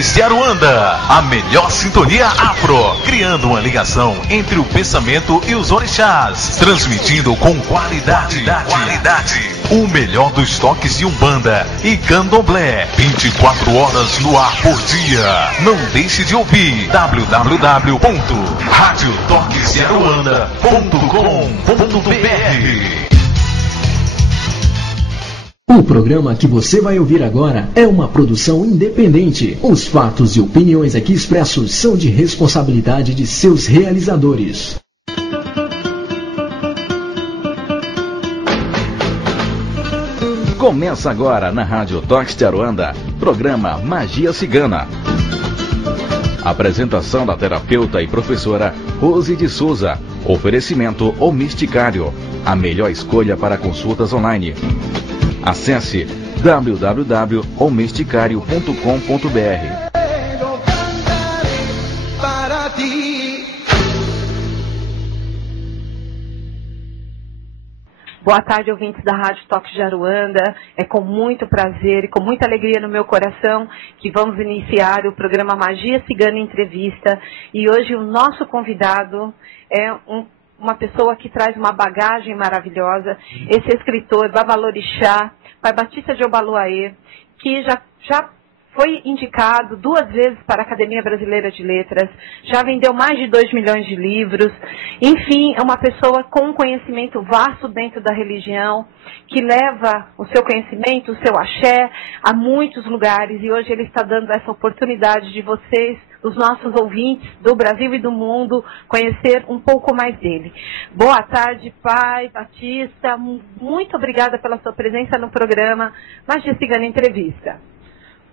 Toques de Aruanda, a melhor sintonia afro, criando uma ligação entre o pensamento e os orixás, transmitindo com qualidade. O melhor dos toques de Umbanda e Candomblé, 24 horas no ar por dia. Não deixe de ouvir www.radiotoquesdearuanda.com.br. O programa que você vai ouvir agora é uma produção independente. Os fatos e opiniões aqui expressos são de responsabilidade de seus realizadores. Começa agora na Rádio Toques de Aruanda, programa Magia Cigana. Apresentação da terapeuta e professora Rose de Souza. Oferecimento O Misticário, a melhor escolha para consultas online. Acesse www.omisticario.com.br. Boa tarde, ouvintes da Rádio Toques de Aruanda. É com muito prazer e com muita alegria no meu coração que vamos iniciar o programa Magia Cigana Entrevista. E hoje o nosso convidado é uma pessoa que traz uma bagagem maravilhosa. Esse escritor, Babalorixá, Pai Batista de Obaluaê, que já foi indicado 2 vezes para a Academia Brasileira de Letras, já vendeu mais de 2 milhões de livros. Enfim, é uma pessoa com um conhecimento vasto dentro da religião, que leva o seu conhecimento, o seu axé, a muitos lugares. E hoje ele está dando essa oportunidade de vocês, os nossos ouvintes do Brasil e do mundo, conhecer um pouco mais dele. Boa tarde, Pai Batista. Muito obrigada pela sua presença no programa Magia Cigana Entrevista.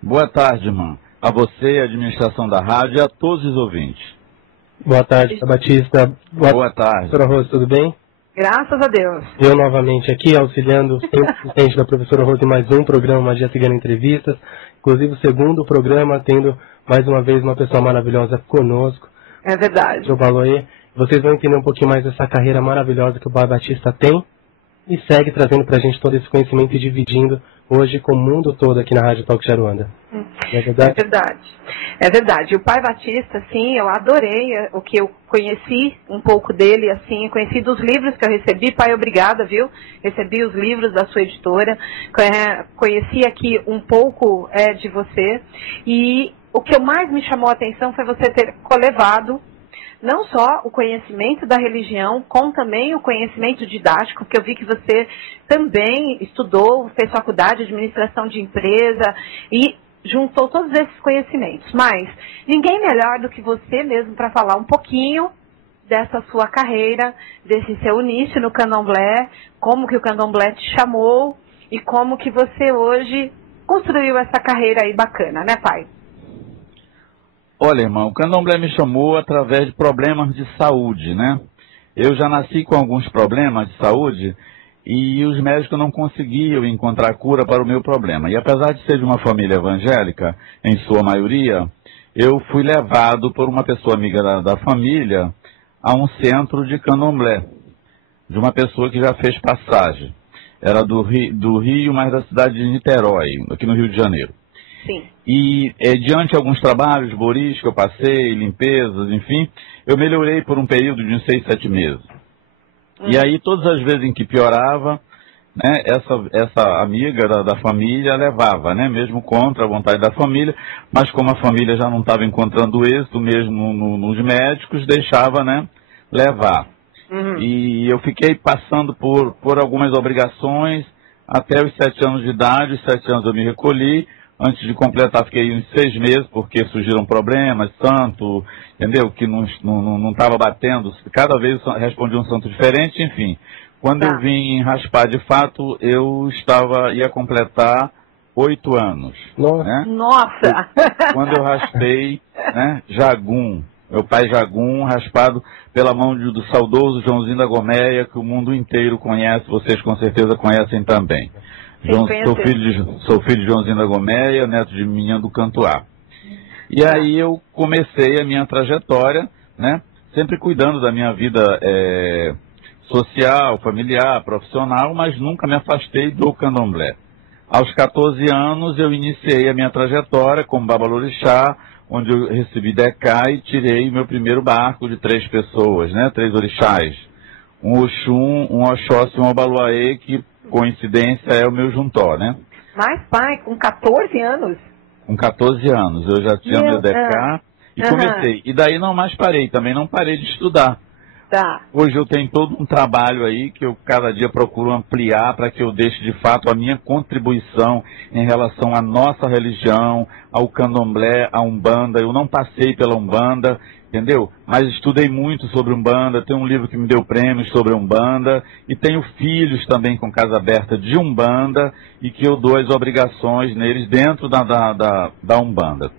Boa tarde, irmã. A você, a administração da rádio e a todos os ouvintes. Boa tarde, Pai Batista. Boa tarde. Professora Rose, tudo bem? Graças a Deus. Eu novamente aqui, auxiliando o assistente da professora Rose em mais um programa Magia Cigana Entrevistas. Inclusive o segundo programa, tendo mais uma vez uma pessoa maravilhosa conosco. É verdade. O Baloê. Vocês vão entender um pouquinho mais dessa carreira maravilhosa que o Pai Batista tem e segue trazendo pra gente todo esse conhecimento e dividindo hoje com o mundo todo aqui na Rádio Toques de Aruanda. É verdade? É verdade. É verdade. O Pai Batista, sim, eu adorei o que eu conheci um pouco dele, assim, conheci dos livros que eu recebi. Pai, obrigada, viu? Recebi os livros da sua editora, conheci aqui um pouco de você, e o que mais me chamou a atenção foi você ter colevado não só o conhecimento da religião, como também o conhecimento didático, que eu vi que você também estudou, fez faculdade de administração de empresa e juntou todos esses conhecimentos. Mas ninguém melhor do que você mesmo para falar um pouquinho dessa sua carreira, desse seu início no Candomblé, como que o Candomblé te chamou e como que você hoje construiu essa carreira aí bacana, né, pai? Olha, irmão, o Candomblé me chamou através de problemas de saúde, né? Eu já nasci com alguns problemas de saúde e os médicos não conseguiam encontrar cura para o meu problema. E apesar de ser de uma família evangélica, em sua maioria, eu fui levado por uma pessoa amiga da família a um centro de Candomblé, de uma pessoa que já fez passagem. Era do Rio, mas da cidade de Niterói, aqui no Rio de Janeiro. Sim. E diante de alguns trabalhos, boris que eu passei, limpezas, enfim, eu melhorei por um período de uns 6, 7 meses. E aí, todas as vezes em que piorava, né, essa amiga da família levava, né, mesmo contra a vontade da família, mas como a família já não estava encontrando êxito mesmo nos médicos, deixava, né, levar. E eu fiquei passando por algumas obrigações até os 7 anos de idade. Os 7 anos eu me recolhi. Antes de completar, fiquei uns 6 meses, porque surgiram problemas, santo, entendeu? Que não estava batendo, cada vez respondia um santo diferente, enfim. Quando eu vim raspar de fato, eu ia completar 8 anos. Né? Nossa! Quando eu raspei, né, Jagum, meu pai Jagum, raspado pela mão do saudoso Joãozinho da Gomeia, que o mundo inteiro conhece, vocês com certeza conhecem também. Sou filho de Joãozinho da Gomeia, neto de Minha do Cantuá. E aí eu comecei a minha trajetória, né, sempre cuidando da minha vida social, familiar, profissional, mas nunca me afastei do Candomblé. Aos 14 anos eu iniciei a minha trajetória como babalorixá, onde eu recebi Decá e tirei meu primeiro barco de 3 pessoas, né? 3 orixás. Um Oxum, um Oxóssi e um Obaluaê, que coincidência é o meu juntó, né? Mas, pai, com 14 anos? Com 14 anos eu já tinha meu Decá e comecei. E daí não mais parei, também não parei de estudar. Tá. Hoje eu tenho todo um trabalho aí que eu cada dia procuro ampliar para que eu deixe de fato a minha contribuição em relação à nossa religião, ao candomblé, à Umbanda. Eu não passei pela Umbanda, entendeu? Mas estudei muito sobre Umbanda, tenho um livro que me deu prêmios sobre Umbanda e tenho filhos também com casa aberta de Umbanda e que eu dou as obrigações neles dentro da Umbanda.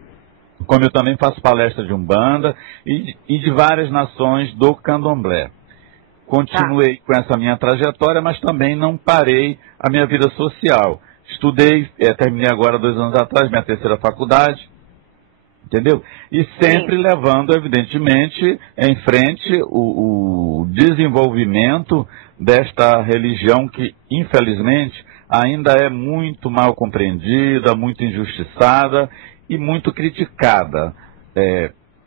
Como eu também faço palestra de Umbanda e de várias nações do candomblé. Continuei com essa minha trajetória, mas também não parei a minha vida social. Estudei, terminei agora 2 anos atrás, minha 3ª faculdade, entendeu? E sempre levando, evidentemente, em frente o desenvolvimento desta religião que, infelizmente, ainda é muito mal compreendida, muito injustiçada e muito criticada.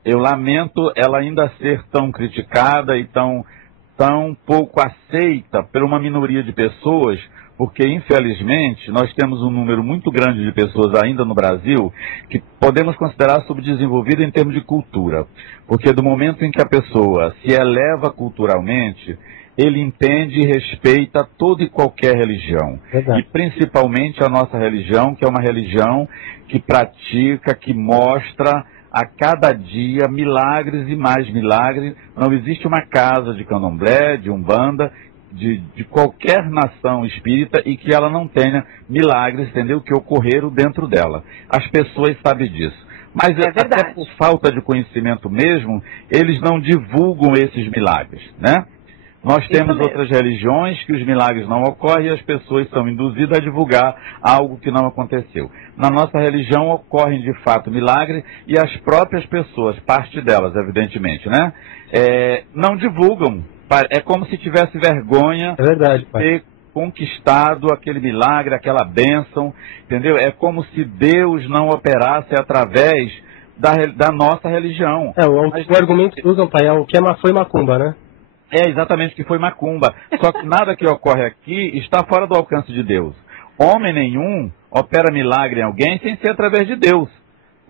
Eu lamento ela ainda ser tão criticada e tão pouco aceita por uma minoria de pessoas, porque, infelizmente, nós temos um número muito grande de pessoas ainda no Brasil que podemos considerar subdesenvolvida em termos de cultura. Porque do momento em que a pessoa se eleva culturalmente, ele entende e respeita toda e qualquer religião. Verdade. E principalmente a nossa religião, que é uma religião que pratica, que mostra a cada dia milagres e mais milagres. Não existe uma casa de candomblé, de umbanda, de qualquer nação espírita e que ela não tenha milagres, entendeu? Que ocorreram dentro dela. As pessoas sabem disso. Mas até por falta de conhecimento mesmo, eles não divulgam esses milagres, né? Nós temos outras religiões que os milagres não ocorrem e as pessoas são induzidas a divulgar algo que não aconteceu. Na nossa religião ocorrem de fato milagres e as próprias pessoas, parte delas evidentemente, né? Não divulgam. É como se tivesse vergonha de ter conquistado aquele milagre, aquela bênção, entendeu? É como se Deus não operasse através da nossa religião. O argumento que usam, pai, é o que foi macumba, né? É exatamente o que foi macumba. Só que nada que ocorre aqui está fora do alcance de Deus. Homem nenhum opera milagre em alguém sem ser através de Deus.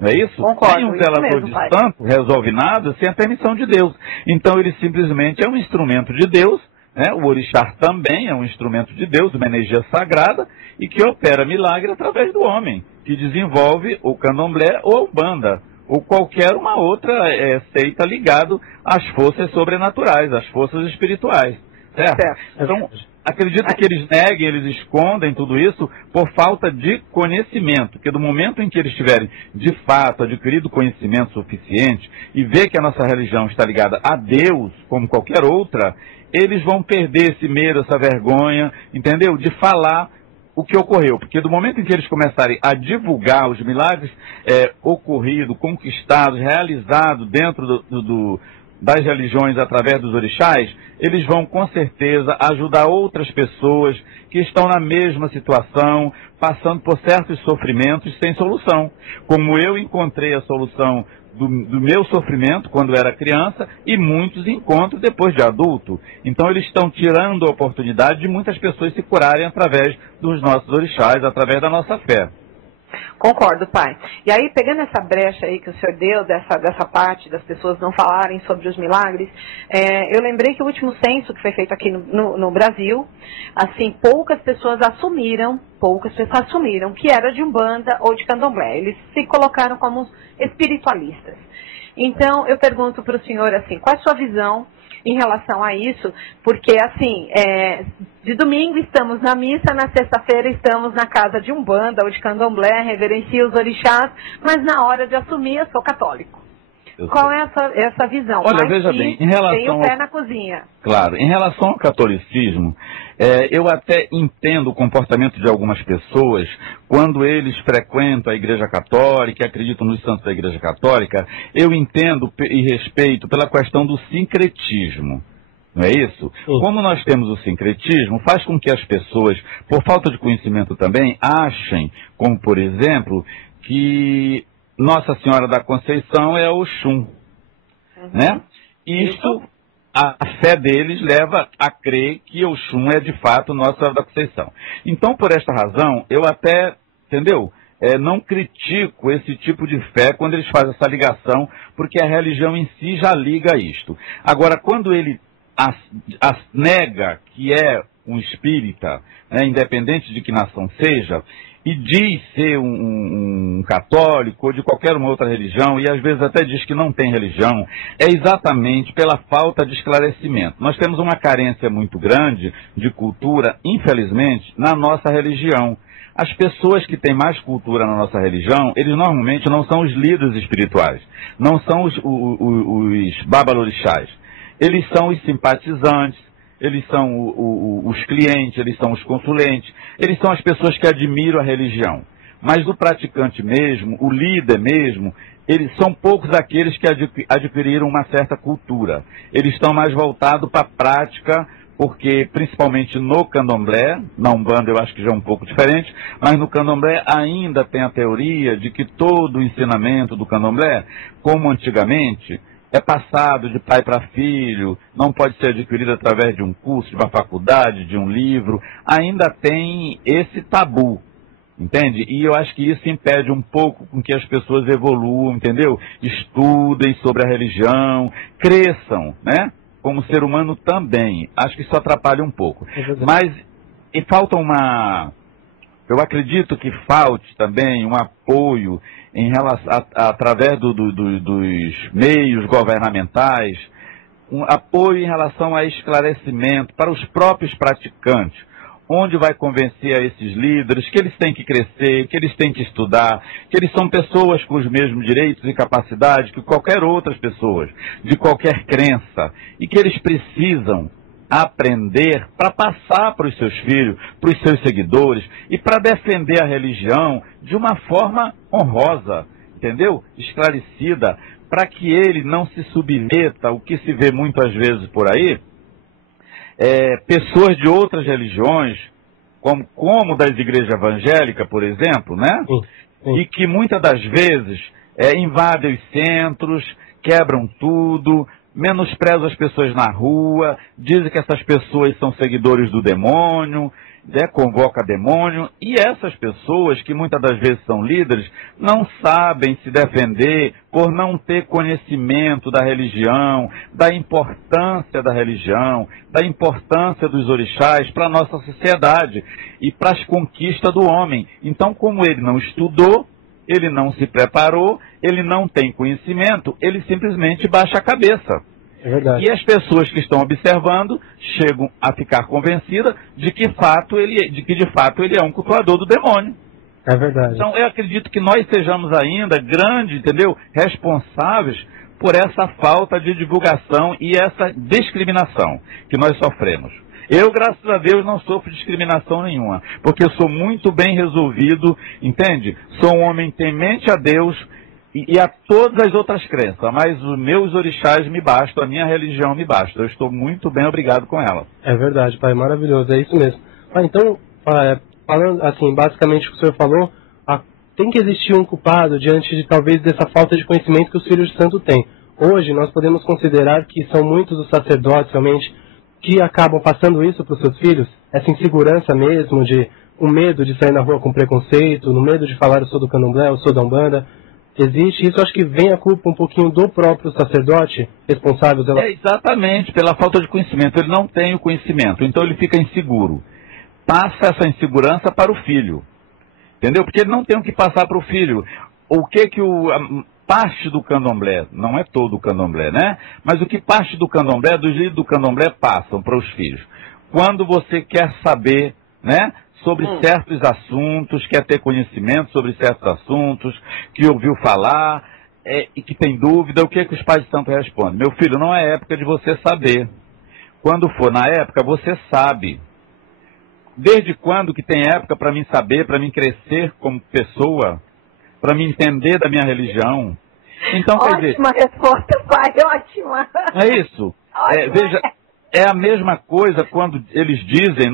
Não é isso? Concordo, Nenhum zelador de santo resolve nada sem a permissão de Deus. Então ele simplesmente é um instrumento de Deus, né? O orixá também é um instrumento de Deus, uma energia sagrada, e que opera milagre através do homem, que desenvolve o candomblé ou a umbanda, ou qualquer uma outra seita ligado às forças sobrenaturais, às forças espirituais. Certo? Então, acredito que eles neguem, eles escondem tudo isso por falta de conhecimento, porque do momento em que eles tiverem, de fato, adquirido conhecimento suficiente e ver que a nossa religião está ligada a Deus, como qualquer outra, eles vão perder esse medo, essa vergonha, entendeu? De falar o que ocorreu, porque do momento em que eles começarem a divulgar os milagres ocorridos, conquistados, realizados dentro das religiões através dos orixás, eles vão com certeza ajudar outras pessoas que estão na mesma situação, passando por certos sofrimentos sem solução. Como eu encontrei a solução do meu sofrimento quando era criança e muitos encontram depois de adulto. Então eles estão tirando a oportunidade de muitas pessoas se curarem através dos nossos orixás, através da nossa fé. Concordo, pai. E aí, pegando essa brecha aí que o senhor deu, dessa parte das pessoas não falarem sobre os milagres, eu lembrei que o último censo que foi feito aqui no Brasil, assim, poucas pessoas assumiram que era de Umbanda ou de Candomblé. Eles se colocaram como espiritualistas. Então, eu pergunto para o senhor, assim, qual é a sua visão em relação a isso? Porque, assim, de domingo estamos na missa, na sexta-feira estamos na casa de Umbanda ou de Candomblé, reverencio os orixás, mas na hora de assumir eu sou católico. Qual é essa visão? Olha, veja bem, em relação tem o pé na cozinha. Claro, em relação ao catolicismo, eu até entendo o comportamento de algumas pessoas quando eles frequentam a Igreja Católica, acreditam nos santos da Igreja Católica. Eu entendo e respeito pela questão do sincretismo. Não é isso? Sim. Como nós temos o sincretismo, faz com que as pessoas, por falta de conhecimento também, achem, como por exemplo, que Nossa Senhora da Conceição é Oxum, né? Isto, a fé deles leva a crer que Oxum é de fato Nossa Senhora da Conceição. Então, por esta razão, eu até, entendeu? Não critico esse tipo de fé quando eles fazem essa ligação, porque a religião em si já liga a isto. Agora, quando ele nega que é um espírita, né, independente de que nação seja, e diz ser um católico ou de qualquer uma outra religião, e às vezes até diz que não tem religião, é exatamente pela falta de esclarecimento. Nós temos uma carência muito grande de cultura, infelizmente, na nossa religião. As pessoas que têm mais cultura na nossa religião, eles normalmente não são os líderes espirituais, não são os babalorixás. Eles são os simpatizantes, eles são os clientes, eles são os consulentes, eles são as pessoas que admiram a religião. Mas o praticante mesmo, o líder mesmo, eles são poucos aqueles que adquiriram uma certa cultura. Eles estão mais voltados para a prática, porque principalmente no candomblé, na Umbanda eu acho que já é um pouco diferente, mas no candomblé ainda tem a teoria de que todo o ensinamento do candomblé, como antigamente, é passado de pai para filho, não pode ser adquirido através de um curso, de uma faculdade, de um livro, ainda tem esse tabu, entende? E eu acho que isso impede um pouco com que as pessoas evoluam, entendeu? Estudem sobre a religião, cresçam, né? Como ser humano também. Acho que isso atrapalha um pouco. Mas e falta eu acredito que falte também um apoio em relação, através dos meios governamentais, um apoio em relação a esclarecimento para os próprios praticantes, onde vai convencer a esses líderes que eles têm que crescer, que eles têm que estudar, que eles são pessoas com os mesmos direitos e capacidades que qualquer outras pessoas, de qualquer crença, e que eles precisam aprender para passar para os seus filhos, para os seus seguidores, e para defender a religião de uma forma honrosa, entendeu? Esclarecida, para que ele não se submeta, o que se vê muitas vezes por aí, pessoas de outras religiões, como das igrejas evangélicas, por exemplo, né? E que muitas das vezes invadem os centros, quebram tudo, menosprezam as pessoas na rua, dizem que essas pessoas são seguidores do demônio, convoca demônio, e essas pessoas, que muitas das vezes são líderes, não sabem se defender por não ter conhecimento da religião, da importância da religião, da importância dos orixás para a nossa sociedade e para as conquistas do homem. Então, como ele não estudou, ele não se preparou, ele não tem conhecimento, ele simplesmente baixa a cabeça. É verdade. E as pessoas que estão observando chegam a ficar convencidas de que de fato ele é um cultuador do demônio. É verdade. Então eu acredito que nós sejamos ainda grandes, entendeu? Responsáveis por essa falta de divulgação e essa discriminação que nós sofremos. Eu, graças a Deus, não sofro discriminação nenhuma, porque eu sou muito bem resolvido, entende? Sou um homem temente a Deus e a todas as outras crenças, mas os meus orixás me bastam, a minha religião me basta. Eu estou muito bem obrigado com ela. É verdade, pai, maravilhoso, é isso mesmo. Então, falando assim, basicamente o que o senhor falou, tem que existir um culpado diante de talvez dessa falta de conhecimento que os filhos de santo têm. Hoje nós podemos considerar que são muitos os sacerdotes realmente que acabam passando isso para os seus filhos, essa insegurança mesmo, de um medo de sair na rua com preconceito, no medo de falar eu sou do candomblé, eu sou da Umbanda. Existe isso, acho que vem a culpa um pouquinho do próprio sacerdote responsável dela. Exatamente, pela falta de conhecimento. Ele não tem o conhecimento, então ele fica inseguro. Passa essa insegurança para o filho, entendeu? Porque ele não tem o que passar para o filho. O que parte do candomblé, não é todo o candomblé, né? Mas o que parte do candomblé, dos líderes do candomblé passam para os filhos. Quando você quer saber, né, sobre certos assuntos, quer ter conhecimento sobre certos assuntos, que ouviu falar e que tem dúvida, o que os pais de santo respondem? Meu filho, não é época de você saber. Quando for na época, você sabe. Desde quando que tem época para mim saber, para mim crescer como pessoa, para me entender da minha religião? Então, ótima resposta, pai, ótima. É isso. Veja, É a mesma coisa quando eles dizem,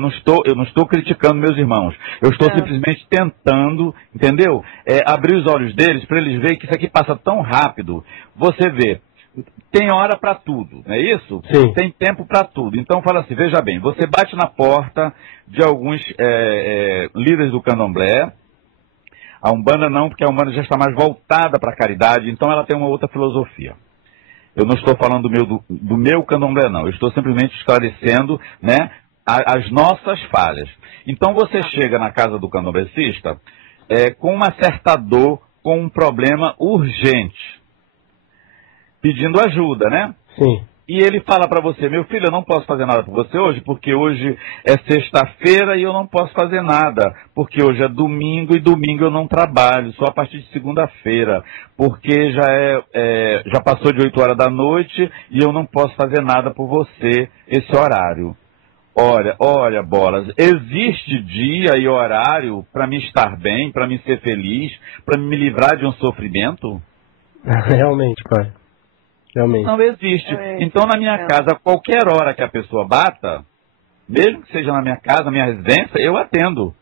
eu não estou criticando meus irmãos, eu estou simplesmente tentando, entendeu? Abrir os olhos deles para eles verem que isso aqui passa tão rápido. Você vê, tem hora para tudo, não é isso? Sim. Tem tempo para tudo. Então fala assim, veja bem, você bate na porta de alguns líderes do candomblé. A Umbanda não, porque a Umbanda já está mais voltada para a caridade, então ela tem uma outra filosofia. Eu não estou falando do meu candomblé, não. Eu estou simplesmente esclarecendo, né, as nossas falhas. Então você chega na casa do candomblecista com uma certa dor, com um problema urgente, pedindo ajuda, né? Sim. E ele fala para você, meu filho, eu não posso fazer nada por você hoje, porque hoje é sexta-feira e eu não posso fazer nada, porque hoje é domingo e domingo eu não trabalho, só a partir de segunda-feira, porque já passou de 8 horas da noite e eu não posso fazer nada por você esse horário. Olha, Bolas, existe dia e horário para me estar bem, para me ser feliz, para me livrar de um sofrimento? Realmente, pai. Realmente. Não existe. Então, na minha casa, qualquer hora que a pessoa bata, mesmo que seja na minha casa, na minha residência, eu atendo.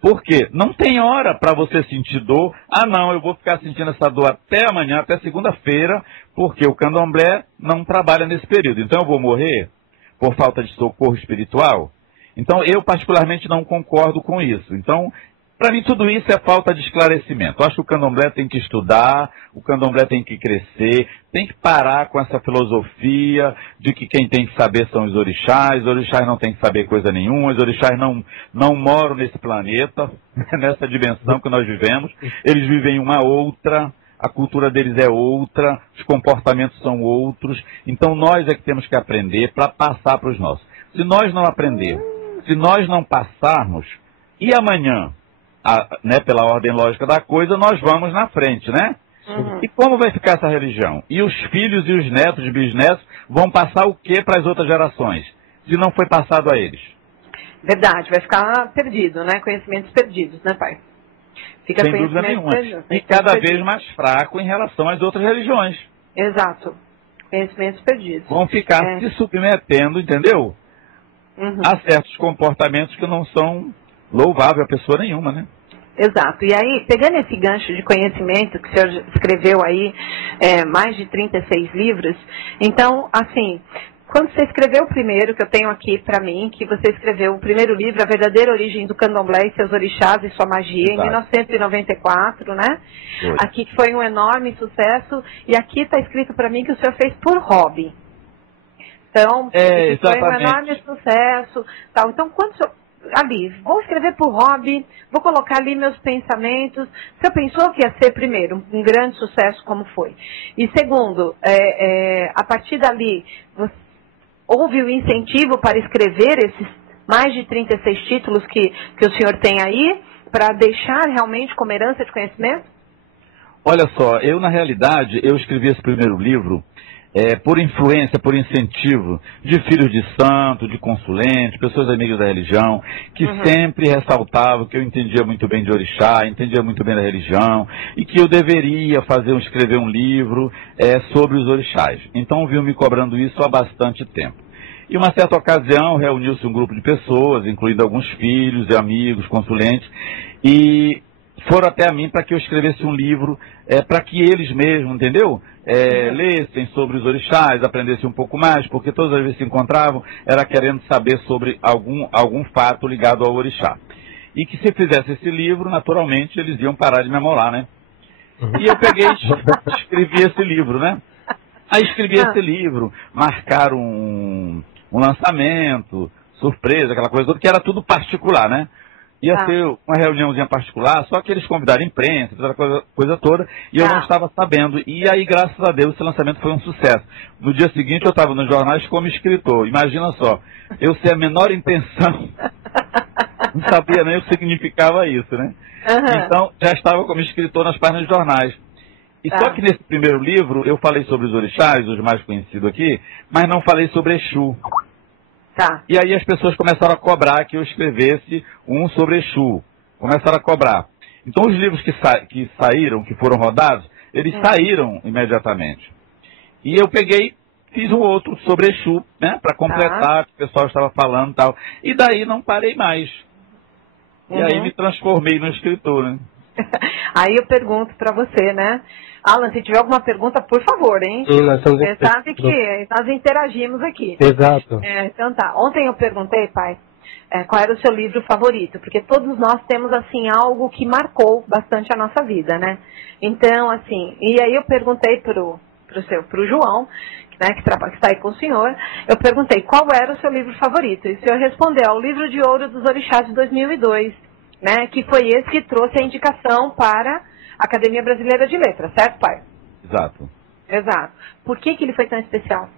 Por quê? Não tem hora para você sentir dor. Ah, não, eu vou ficar sentindo essa dor até amanhã, até segunda-feira, porque o candomblé não trabalha nesse período. Então, eu vou morrer por falta de socorro espiritual? Então, eu particularmente não concordo com isso. Então, para mim, tudo isso é falta de esclarecimento. Eu acho que o candomblé tem que estudar, o candomblé tem que crescer, tem que parar com essa filosofia de que quem tem que saber são os orixás não têm que saber coisa nenhuma, os orixás não moram nesse planeta, nessa dimensão que nós vivemos, eles vivem uma outra, a cultura deles é outra, os comportamentos são outros, então nós é que temos que aprender para passar para os nossos. Se nós não aprendermos, se nós não passarmos, e amanhã? Pela ordem lógica da coisa, nós vamos na frente, né? Uhum. E como vai ficar essa religião? E os filhos e os netos e bisnetos vão passar o que para as outras gerações, se não foi passado a eles? Verdade, vai ficar perdido, né? Conhecimentos perdidos, né, pai? Fica sem dúvida nenhuma. E cada vez mais fraco em relação às outras religiões. Exato. Conhecimentos perdidos. Vão ficar se submetendo, entendeu? Uhum. A certos comportamentos que não são louvável a pessoa nenhuma, né? Exato. E aí, pegando esse gancho de conhecimento que o senhor escreveu aí, mais de 36 livros, então, assim, quando você escreveu o primeiro, que eu tenho aqui para mim, que você escreveu o primeiro livro, A Verdadeira Origem do Candomblé e Seus Orixás e Sua Magia, Exato. Em 1994, né? Foi. Aqui que foi um enorme sucesso, e aqui está escrito para mim que o senhor fez por hobby. Então, foi um enorme sucesso, tal. Então, quando o senhor... Ali, vou escrever por hobby, vou colocar ali meus pensamentos. Você pensou que ia ser, primeiro, um grande sucesso como foi? E segundo, a partir dali, houve o incentivo para escrever esses mais de 36 títulos que o senhor tem aí, para deixar realmente como herança de conhecimento? Olha só, eu na realidade, eu escrevi esse primeiro livro por influência, por incentivo de filhos de santo, de consulentes, pessoas amigas da religião, que sempre ressaltavam que eu entendia muito bem de orixá, entendia muito bem da religião, e que eu deveria escrever um livro sobre os orixás. Então vinham me cobrando isso há bastante tempo. E uma certa ocasião reuniu-se um grupo de pessoas, incluindo alguns filhos e amigos, consulentes, e foram até a mim para que eu escrevesse um livro, para que eles mesmos, entendeu? Lessem sobre os orixás, aprendessem um pouco mais, porque todas as vezes se encontravam, era querendo saber sobre algum fato ligado ao orixá. E que se fizesse esse livro, naturalmente, eles iam parar de me amolar, né? E eu peguei e escrevi esse livro, né? Aí escrevi esse livro, marcaram um lançamento, surpresa, aquela coisa toda, que era tudo particular, né? Ia ser uma reuniãozinha particular, só que eles convidaram a imprensa, toda aquela coisa toda, e eu não estava sabendo. E aí, graças a Deus, esse lançamento foi um sucesso. No dia seguinte, eu estava nos jornais como escritor. Imagina só, eu sem a menor intenção, não sabia nem o que significava isso, né? Então, já estava como escritor nas páginas dos jornais. E só que nesse primeiro livro, eu falei sobre os orixás, os mais conhecidos aqui, mas não falei sobre Exu. E aí as pessoas começaram a cobrar que eu escrevesse um sobre Exu. Começaram a cobrar. Então os livros que saíram, que foram rodados, eles saíram imediatamente. E eu peguei, fiz um outro sobre Exu, né, para completar o que o pessoal estava falando e tal. E daí não parei mais. E aí me transformei no escritor, né? Aí eu pergunto para você, né? Alan, se tiver alguma pergunta, por favor, hein? Sim, nós estamos Você sabe que nós interagimos aqui. Exato. Então tá. Ontem eu perguntei, pai, qual era o seu livro favorito, porque todos nós temos, assim, algo que marcou bastante a nossa vida, né? Então, assim, e aí eu perguntei pro João, né, que está aí com o senhor, eu perguntei qual era o seu livro favorito, e o senhor respondeu, o Livro de Ouro dos Orixás de 2002, né, que foi esse que trouxe a indicação para a Academia Brasileira de Letras, certo, pai? Exato. Exato. Por que ele foi tão especial?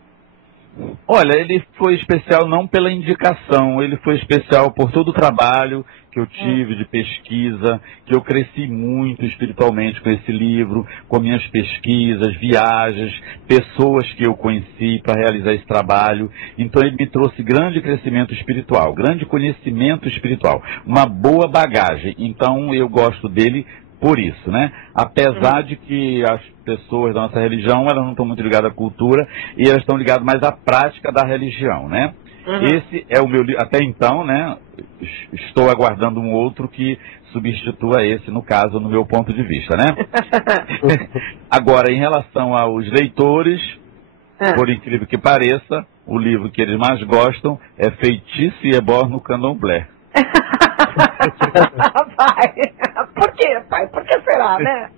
Olha, ele foi especial não pela indicação, ele foi especial por todo o trabalho que eu tive de pesquisa, que eu cresci muito espiritualmente com esse livro, com minhas pesquisas, viagens, pessoas que eu conheci para realizar esse trabalho. Então ele me trouxe grande crescimento espiritual, grande conhecimento espiritual, uma boa bagagem. Então eu gosto dele por isso, né? Apesar de que as pessoas da nossa religião, elas não estão muito ligadas à cultura e elas estão ligadas mais à prática da religião, né? Esse é o meu livro, até então, né? Estou aguardando um outro que substitua esse, no caso, no meu ponto de vista, né? Agora, em relação aos leitores, por incrível que pareça, o livro que eles mais gostam é Feitiço e Ebó no Candomblé. Pai, por que, pai? Por que será, né?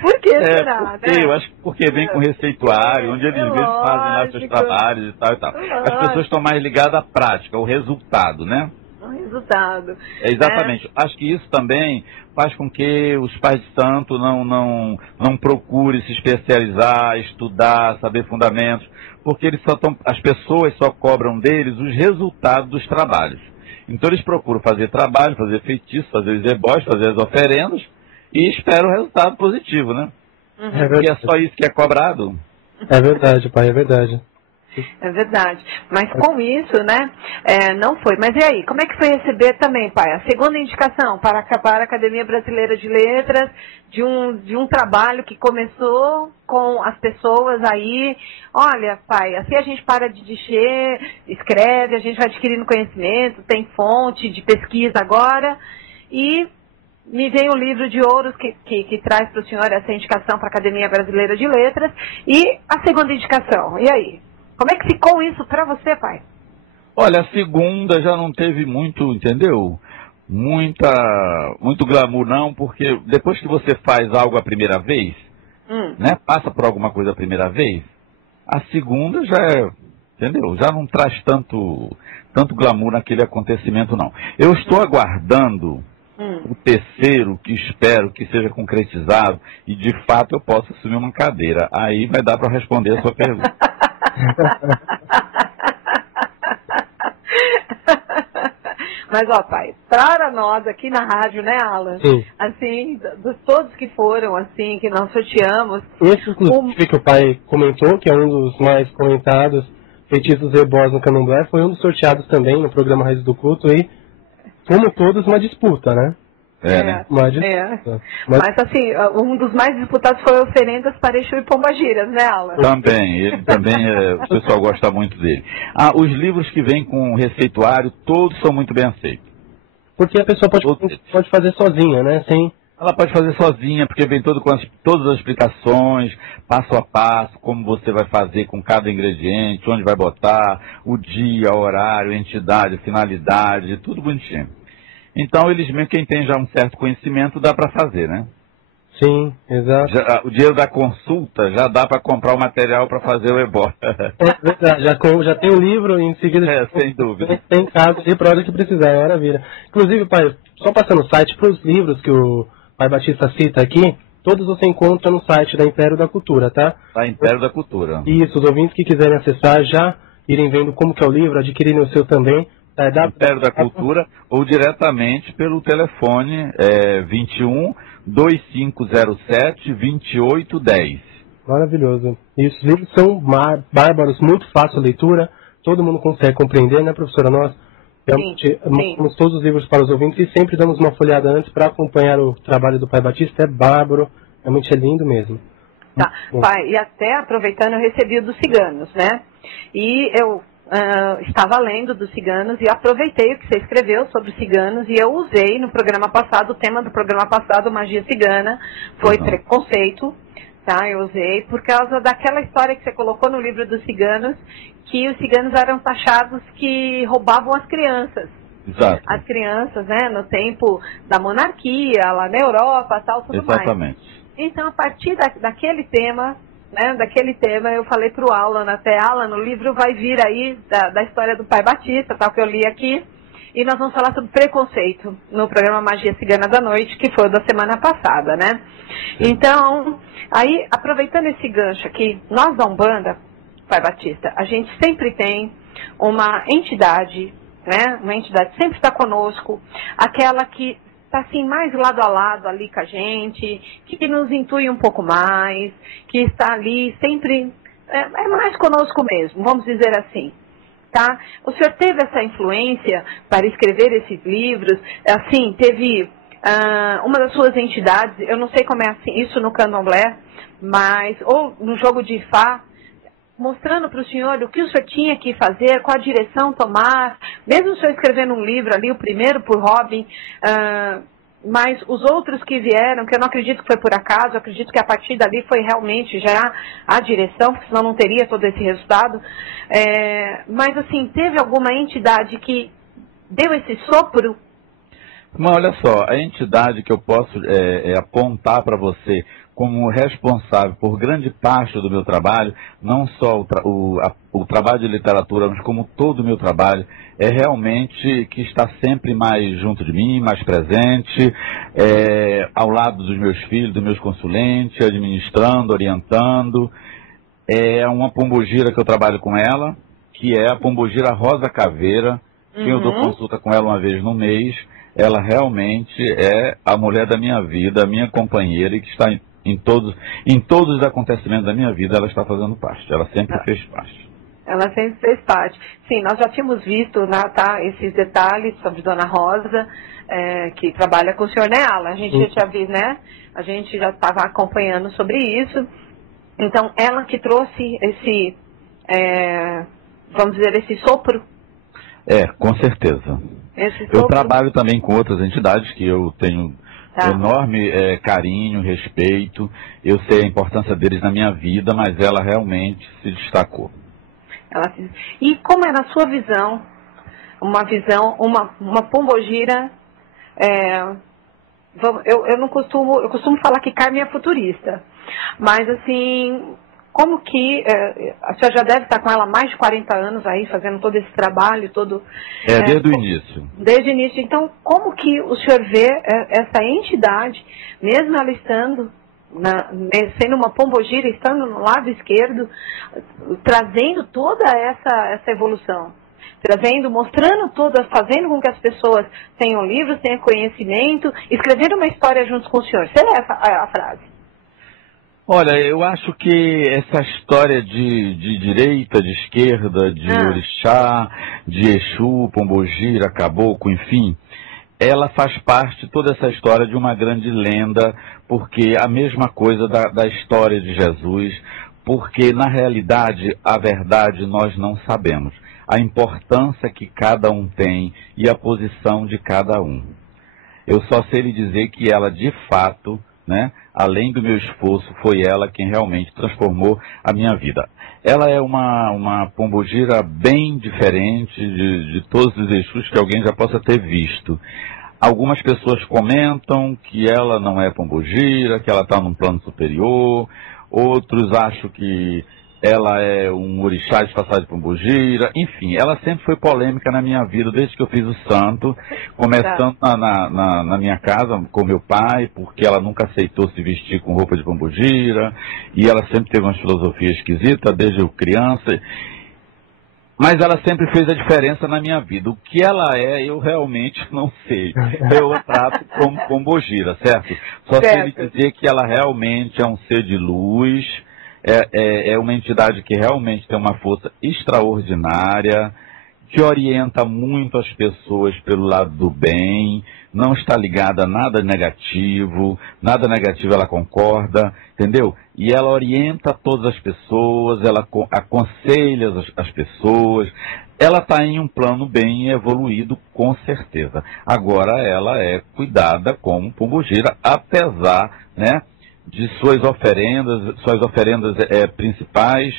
Por que será, porque, né? eu acho que porque vem com receituário, onde eles mesmos fazem lá seus trabalhos e tal e tal. As pessoas estão mais ligadas à prática, ao resultado, né? O resultado. Exatamente. Acho que isso também faz com que os pais de santo não procurem se especializar, estudar, saber fundamentos, porque eles as pessoas só cobram deles os resultados dos trabalhos. Então eles procuram fazer trabalho, fazer feitiço, fazer os ebós, fazer as oferendas e esperam o resultado positivo, né? Porque é só isso que é cobrado. É verdade, pai, é verdade. É verdade. Mas com isso, né, não foi. Mas e aí, como é que foi receber também, pai, a segunda indicação para a Academia Brasileira de Letras, de um trabalho que começou com as pessoas aí, olha, pai, assim a gente para de encher, escreve, a gente vai adquirindo conhecimento, tem fonte de pesquisa agora, e me vem o Livro de Ouros que traz para o senhor essa indicação para a Academia Brasileira de Letras, e a segunda indicação, e aí? Como é que ficou isso para você, pai? Olha, a segunda já não teve muito, entendeu? Muito glamour não, porque depois que você faz algo a primeira vez, né, passa por alguma coisa a primeira vez, a segunda já é, entendeu? Já não traz tanto glamour naquele acontecimento, não. Eu estou aguardando o terceiro, que espero que seja concretizado, e de fato eu possa assumir uma cadeira. Aí vai dar para responder a sua pergunta. Mas, ó, pai, para nós aqui na rádio, né, Alan? Sim. Assim, dos todos que foram, assim, que nós sorteamos. Esse, inclusive, que o pai comentou, que é um dos mais comentados, Feitiços e Ebós no Candomblé, foi um dos sorteados também no programa Raiz do Culto, e, como todos, uma disputa, né? Né? Uma disputa. Mas, assim, um dos mais disputados foi Oferendas para Exu e Pombagiras, né, Alan? Também, ele também, o pessoal gosta muito dele. Os livros que vêm com receituário, todos são muito bem aceitos. Porque a pessoa pode fazer sozinha, né? Ela pode fazer sozinha, porque vem com todas as explicações, passo a passo, como você vai fazer com cada ingrediente, onde vai botar, o dia, o horário, a entidade, a finalidade, tudo bonitinho. Então, quem tem já um certo conhecimento, dá para fazer, né? Sim, exato. O dinheiro da consulta já dá para comprar o material para fazer o ebó. É verdade, já tem o livro e em seguida... sem dúvida. Tem casa ali para hora que precisar, é maravilha. Inclusive, pai, só passando o site, para os livros que o pai Batista cita aqui, todos você encontra no site da Império da Cultura, tá? Da Império da Cultura. Isso, os ouvintes que quiserem acessar, já irem vendo como que é o livro, adquirirem o seu também. Império da Cultura, ou diretamente pelo telefone 21 2507 2810. Maravilhoso. E os livros são bárbaros, muito fácil a leitura, todo mundo consegue compreender, né, professora? Nós mostramos todos os livros para os ouvintes e sempre damos uma folhada antes para acompanhar o trabalho do pai Batista, é bárbaro, realmente é lindo mesmo. Tá. Pai, e até aproveitando, eu recebi o dos ciganos, né? E eu estava lendo dos ciganos e aproveitei o que você escreveu sobre os ciganos e eu usei no programa passado, o tema do programa passado, Magia Cigana, foi preconceito, tá? Eu usei por causa daquela história que você colocou no livro dos ciganos, que os ciganos eram taxados que roubavam as crianças. Exato. As crianças, né, no tempo da monarquia, lá na Europa, tal, tudo mais. Exatamente. Então, a partir daquele tema, né, eu falei para o Alan, até Alan, no livro vai vir aí da história do Pai Batista, tal, que eu li aqui, e nós vamos falar sobre preconceito no programa Magia Cigana da Noite, que foi da semana passada, né? Então, aí, aproveitando esse gancho aqui, nós da Umbanda, Pai Batista, a gente sempre tem uma entidade, né? Uma entidade sempre está conosco, aquela que está assim mais lado a lado ali com a gente, que nos intui um pouco mais, que está ali sempre, é mais conosco mesmo, vamos dizer assim, tá? O senhor teve essa influência para escrever esses livros, assim, teve uma das suas entidades, eu não sei como é assim, isso no candomblé, mas, ou no jogo de Ifá, mostrando para o senhor o que o senhor tinha que fazer, qual a direção tomar, mesmo o senhor escrevendo um livro ali, o primeiro por Robin, mas os outros que vieram, que eu não acredito que foi por acaso, eu acredito que a partir dali foi realmente já a direção, porque senão não teria todo esse resultado, mas assim, teve alguma entidade que deu esse sopro? Mas olha só, a entidade que eu posso apontar para você como responsável por grande parte do meu trabalho, não só o trabalho de literatura, mas como todo o meu trabalho, é realmente que está sempre mais junto de mim, mais presente, ao lado dos meus filhos, dos meus consulentes, administrando, orientando. É uma pombogira que eu trabalho com ela, que é a pombogira Rosa Caveira, que eu dou consulta com ela uma vez no mês. Ela realmente é a mulher da minha vida, a minha companheira, e que está em todos os acontecimentos da minha vida, ela está fazendo parte. Ela sempre fez parte. Ela sempre fez parte. Sim, nós já tínhamos visto, né, esses detalhes sobre Dona Rosa, que trabalha com o senhor, né, Alan? A gente já tinha visto, né? A gente já estava acompanhando sobre isso. Então, ela que trouxe esse, vamos dizer, esse sopro. Com certeza. Eu trabalho também com outras entidades que eu tenho enorme carinho, respeito. Eu sei a importância deles na minha vida, mas ela realmente se destacou. E como é na sua visão, uma pombogira, eu costumo falar que Carmen é futurista, mas assim, como que, a senhora já deve estar com ela há mais de 40 anos aí, fazendo todo esse trabalho, desde o início. Desde o início. Então, como que o senhor vê essa entidade, mesmo ela estando, sendo uma pombogira, estando no lado esquerdo, trazendo toda essa evolução? Mostrando fazendo com que as pessoas tenham livros, tenham conhecimento, escrevendo uma história junto com o senhor. Será essa a frase? Olha, eu acho que essa história de direita, de esquerda, de orixá, de Exu, pombogira, caboclo, enfim, ela faz parte, toda essa história, de uma grande lenda, porque a mesma coisa da história de Jesus, porque na realidade, a verdade nós não sabemos. A importância que cada um tem e a posição de cada um. Eu só sei lhe dizer que ela, de fato, né, além do meu esforço, foi ela quem realmente transformou a minha vida. Ela é uma pombogira bem diferente de todos os Exus que alguém já possa ter visto. Algumas pessoas comentam que ela não é pombogira, que ela está num plano superior. Outros acham que ela é um orixá disfarçado de pombogira. Enfim, ela sempre foi polêmica na minha vida, desde que eu fiz o santo, começando na minha casa com meu pai, porque ela nunca aceitou se vestir com roupa de pombogira, e ela sempre teve uma filosofia esquisita, desde eu criança. Mas ela sempre fez a diferença na minha vida. O que ela é, eu realmente não sei. Eu a trato como pombogira, certo? Só sei lhe dizer que ela realmente é um ser de luz, é uma entidade que realmente tem uma força extraordinária, que orienta muito as pessoas pelo lado do bem, não está ligada a nada negativo ela concorda, entendeu? E ela orienta todas as pessoas, ela aconselha as pessoas, ela está em um plano bem evoluído, com certeza. Agora ela é cuidada como pombogira, apesar, né, de suas oferendas principais,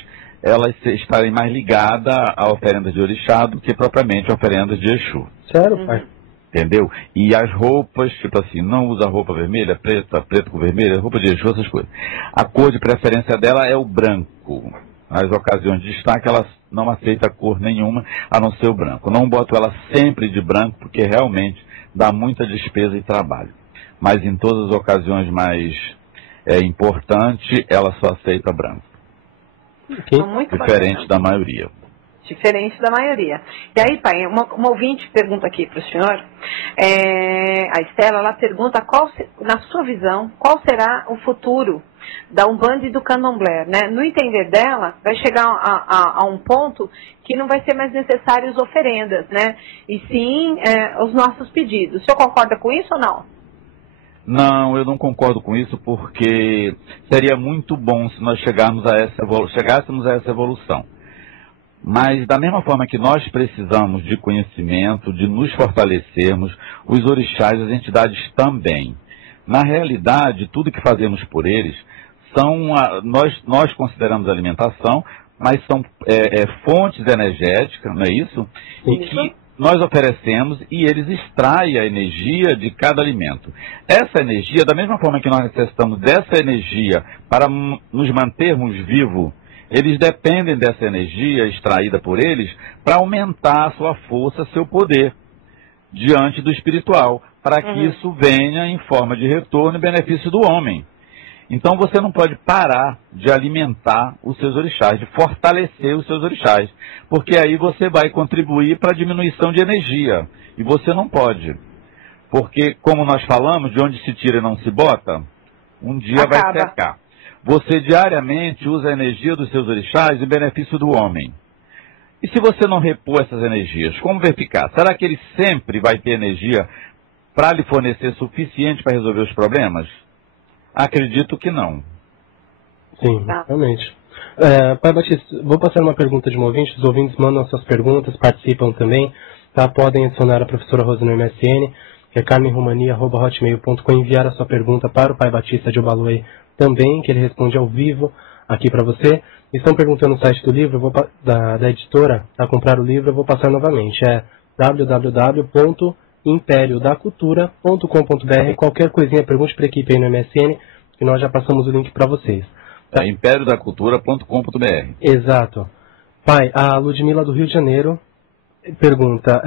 elas estarem mais ligadas a oferendas de orixá do que propriamente oferendas de Exu. Sério, pai? Entendeu? E as roupas, tipo assim, não usa roupa vermelha, preto com vermelha, roupa de Exu, essas coisas. A cor de preferência dela é o branco. Nas ocasiões de destaque, ela não aceita cor nenhuma, a não ser o branco. Não boto ela sempre de branco, porque realmente dá muita despesa e trabalho. Mas em todas as ocasiões mais importantes, ela só aceita branco. Diferente da maioria. Diferente da maioria. E aí, pai, uma ouvinte pergunta aqui para o senhor, a Estela, ela pergunta, na sua visão, qual será o futuro da Umbanda e do Candomblé, né? No entender dela, vai chegar a um ponto que não vai ser mais necessário as oferendas, né? E sim os nossos pedidos. O senhor concorda com isso ou não? Não, eu não concordo com isso, porque seria muito bom se nós chegássemos a essa evolução. Mas da mesma forma que nós precisamos de conhecimento, de nos fortalecermos, os orixás, as entidades também. Na realidade, tudo que fazemos por eles, nós consideramos alimentação, mas são fontes energéticas, não é isso? E que nós oferecemos e eles extraem a energia de cada alimento. Essa energia, da mesma forma que nós necessitamos dessa energia para nos mantermos vivos, eles dependem dessa energia extraída por eles para aumentar a sua força, seu poder diante do espiritual, para que isso venha em forma de retorno e benefício do homem. Então você não pode parar de alimentar os seus orixás, de fortalecer os seus orixás, porque aí você vai contribuir para a diminuição de energia. E você não pode. Porque, como nós falamos, de onde se tira e não se bota, um dia vai secar. Você diariamente usa a energia dos seus orixás em benefício do homem. E se você não repor essas energias, como vai ficar? Será que ele sempre vai ter energia para lhe fornecer suficiente para resolver os problemas? Acredito que não. Sim, realmente. Pai Batista, vou passar uma pergunta de um ouvinte. Os ouvintes mandam suas perguntas, participam também. Tá? Podem adicionar a professora Rose no MSN, que é carmenromania@hotmail.com, enviar a sua pergunta para o Pai Batista de Obaluay também, que ele responde ao vivo aqui para você. Estão perguntando no site do livro, da editora, a comprar o livro, eu vou passar novamente. É www.imperiodacultura.com.br. Qualquer coisinha, pergunte para a equipe aí no MSN, que nós já passamos o link para vocês. Tá? Imperiodacultura.com.br. Exato. Pai, a Ludmila do Rio de Janeiro pergunta,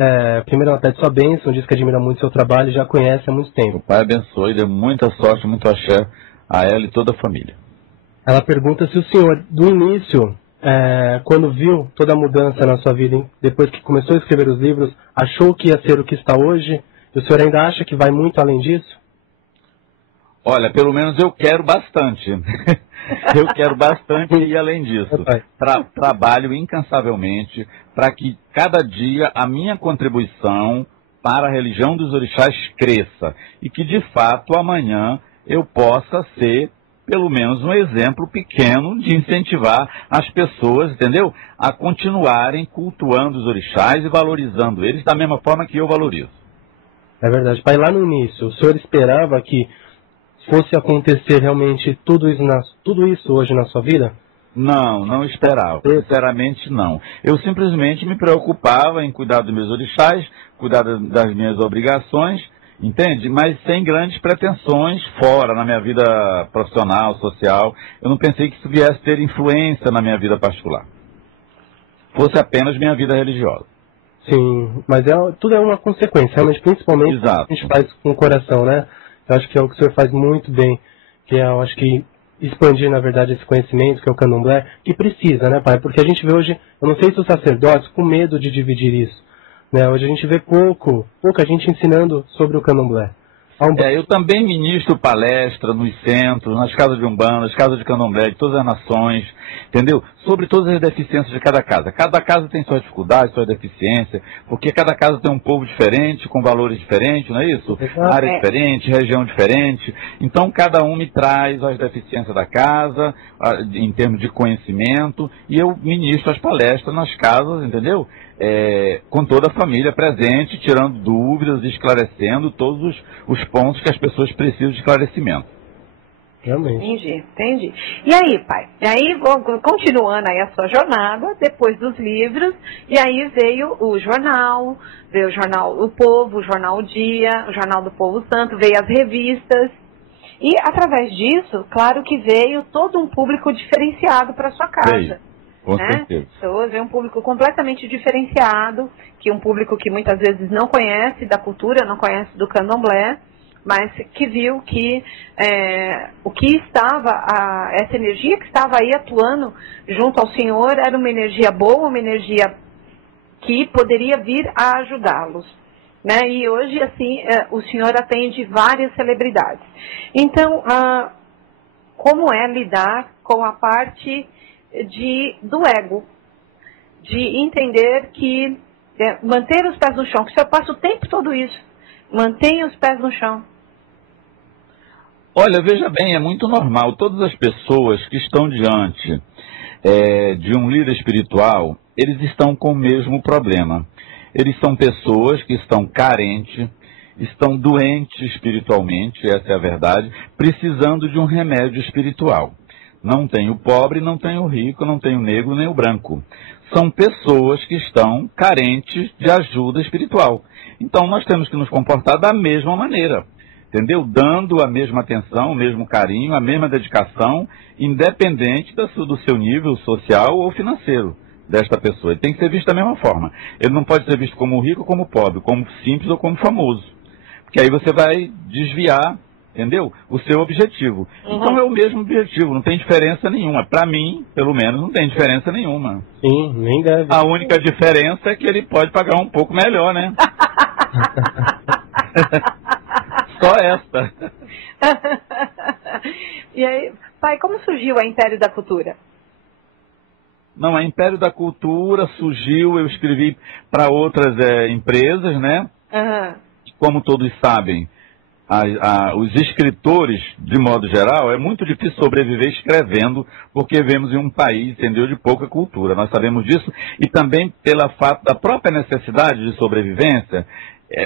primeiro ela pede sua bênção, diz que admira muito seu trabalho e já conhece há muito tempo. O Pai abençoe, dê muita sorte, muito axé a ela e toda a família. Ela pergunta se o senhor, do início, quando viu toda a mudança na sua vida, depois que começou a escrever os livros, achou que ia ser o que está hoje? E o senhor ainda acha que vai muito além disso? Olha, pelo menos eu quero bastante. Eu quero bastante ir além disso. Trabalho incansavelmente para que cada dia a minha contribuição para a religião dos orixás cresça. E que, de fato, amanhã eu possa ser pelo menos um exemplo pequeno de incentivar as pessoas, entendeu? A continuarem cultuando os orixás e valorizando eles da mesma forma que eu valorizo. É verdade. Pai, lá no início, o senhor esperava que fosse acontecer realmente tudo isso hoje na sua vida? Não esperava. Sinceramente, não. Eu simplesmente me preocupava em cuidar dos meus orixás, cuidar das minhas obrigações, entende? Mas sem grandes pretensões fora, na minha vida profissional, social. Eu não pensei que isso viesse ter influência na minha vida particular. Fosse apenas minha vida religiosa. Sim, mas tudo é uma consequência, realmente, principalmente Exato. A gente faz com o coração, né? Eu acho que é o que o senhor faz muito bem, que é, eu acho que, expandir, na verdade, esse conhecimento, que é o candomblé, que precisa, né, pai? Porque a gente vê hoje, eu não sei se os sacerdotes, com medo de dividir isso, né? Hoje a gente vê pouca gente ensinando sobre o candomblé. Eu também ministro palestra nos centros, nas casas de Umbanda, nas casas de Candomblé, de todas as nações, entendeu? Sobre todas as deficiências de cada casa. Cada casa tem sua dificuldade, sua deficiência, porque cada casa tem um povo diferente, com valores diferentes, não é isso? Área diferente, região diferente. Então, cada um me traz as deficiências da casa, em termos de conhecimento, e eu ministro as palestras nas casas, entendeu? Com toda a família presente, tirando dúvidas, esclarecendo todos os pontos que as pessoas precisam de esclarecimento. Realmente. Entendi. E aí, pai? E aí, continuando aí a sua jornada, depois dos livros, e aí veio o jornal O Povo, o Jornal O Dia, o Jornal do Povo Santo, veio as revistas, e através disso, claro que veio todo um público diferenciado para sua casa. Com certeza. Pessoas, é um público completamente diferenciado, que um público que muitas vezes não conhece da cultura, não conhece do candomblé, mas que viu que o que estava, essa energia que estava aí atuando junto ao Senhor era uma energia boa, uma energia que poderia vir a ajudá-los. Né? E hoje, assim, o Senhor atende várias celebridades. Então, como é lidar com a parte do ego, de entender que manter os pés no chão, que o Senhor passa o tempo todo isso, mantenha os pés no chão. Olha, veja bem, é muito normal, todas as pessoas que estão diante de um líder espiritual, eles estão com o mesmo problema. Eles são pessoas que estão carentes, estão doentes espiritualmente, essa é a verdade, precisando de um remédio espiritual. Não tem o pobre, não tem o rico, não tem o negro, nem o branco. São pessoas que estão carentes de ajuda espiritual. Então nós temos que nos comportar da mesma maneira, entendeu? Dando a mesma atenção, o mesmo carinho, a mesma dedicação, independente do seu nível social ou financeiro desta pessoa. Ele tem que ser visto da mesma forma. Ele não pode ser visto como rico ou como pobre, como simples ou como famoso. Porque aí você vai desviar, entendeu? O seu objetivo. Então é o mesmo objetivo, não tem diferença nenhuma. Para mim, pelo menos, não tem diferença nenhuma. Sim, nem deve. A única diferença é que ele pode pagar um pouco melhor, né? Só essa. E aí, pai, como surgiu a Império da Cultura? Não, a Império da Cultura surgiu, eu escrevi para outras empresas, né? Como todos sabem, os escritores, de modo geral, é muito difícil sobreviver escrevendo, porque vivemos em um país, entendeu, de pouca cultura. Nós sabemos disso, e também pela fato da própria necessidade de sobrevivência,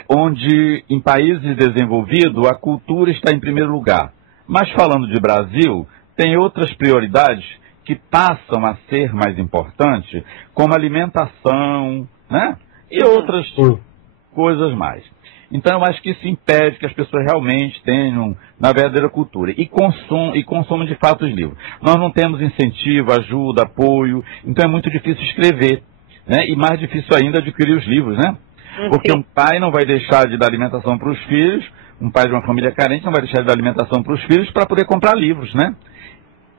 onde em países desenvolvidos a cultura está em primeiro lugar. Mas falando de Brasil, tem outras prioridades que passam a ser mais importantes, como alimentação, né? E outras coisas mais. Então eu acho que isso impede que as pessoas realmente tenham na verdadeira cultura e consumam de fato os livros. Nós não temos incentivo, ajuda, apoio, então é muito difícil escrever, né? E mais difícil ainda adquirir os livros, né? Porque um pai não vai deixar de dar alimentação para os filhos, um pai de uma família carente não vai deixar de dar alimentação para os filhos para poder comprar livros, né?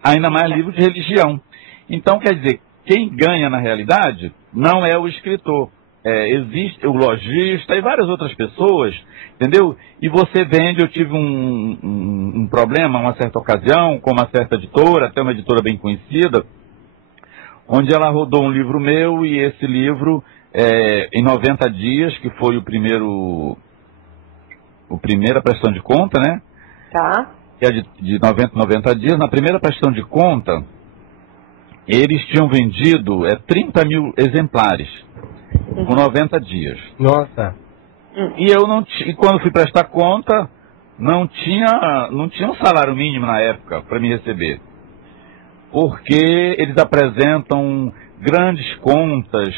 Ainda mais livros de religião. Então, quer dizer, quem ganha na realidade não é o escritor. Existe o lojista e várias outras pessoas, entendeu? E você vende, eu tive um problema, uma certa ocasião, com uma certa editora, até uma editora bem conhecida, onde ela rodou um livro meu, e esse livro, em 90 dias, que foi a primeira prestação de conta, né? Tá. Que é de 90 dias, na primeira prestação de conta, eles tinham vendido 30 mil exemplares. Com 90 dias. Nossa. E eu não e quando fui prestar conta, não tinha um salário mínimo na época para me receber. Porque eles apresentam grandes contas,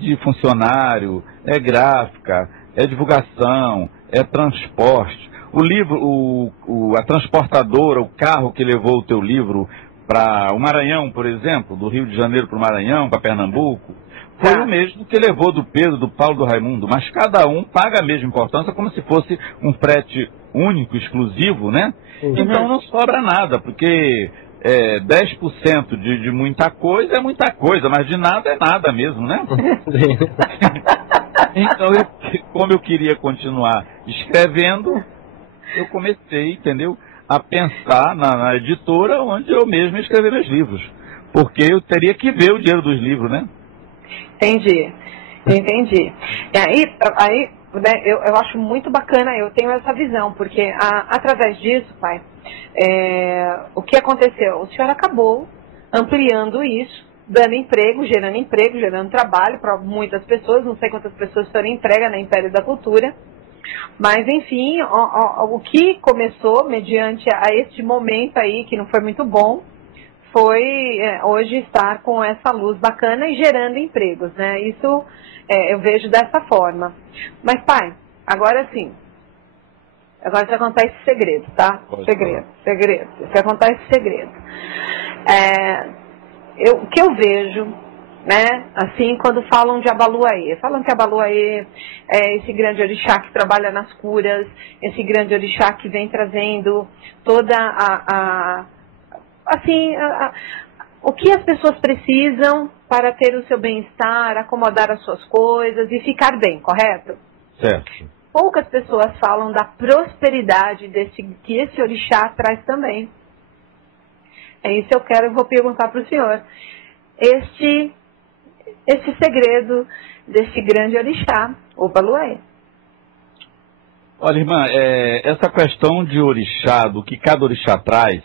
de funcionário, gráfica, divulgação, transporte. O livro, a transportadora, o carro que levou o teu livro para o Maranhão, por exemplo, do Rio de Janeiro para o Maranhão, para Pernambuco, foi o mesmo que levou do Pedro, do Paulo, do Raimundo, mas cada um paga a mesma importância, como se fosse um frete único, exclusivo, né? Então não sobra nada, porque 10% de muita coisa é muita coisa, mas de nada é nada mesmo, né? Então, como eu queria continuar escrevendo, eu comecei, entendeu, a pensar na editora onde eu mesmo escrevi meus livros. Porque eu teria que ver o dinheiro dos livros, né? Entendi. E aí né, eu acho muito bacana, eu tenho essa visão, porque através disso, pai, o que aconteceu? O senhor acabou ampliando isso, dando emprego, gerando trabalho para muitas pessoas, não sei quantas pessoas foram empregadas na Império da Cultura, mas enfim, o que começou mediante a este momento aí, que não foi muito bom, foi hoje estar com essa luz bacana e gerando empregos, né? Isso eu vejo dessa forma. Mas, pai, agora sim, agora já contar esse segredo, tá? Segredo. Já contar esse segredo. O que eu vejo, né, assim, quando falam de Abaluaê, falam que Abaluaê é esse grande orixá que trabalha nas curas, esse grande orixá que vem trazendo toda o que as pessoas precisam para ter o seu bem-estar, acomodar as suas coisas e ficar bem, correto? Certo. Poucas pessoas falam da prosperidade que esse orixá traz também. É isso que eu vou perguntar para o senhor. Este segredo desse grande orixá, o Abaluaê. Olha, irmã, essa questão de orixá, do que cada orixá traz,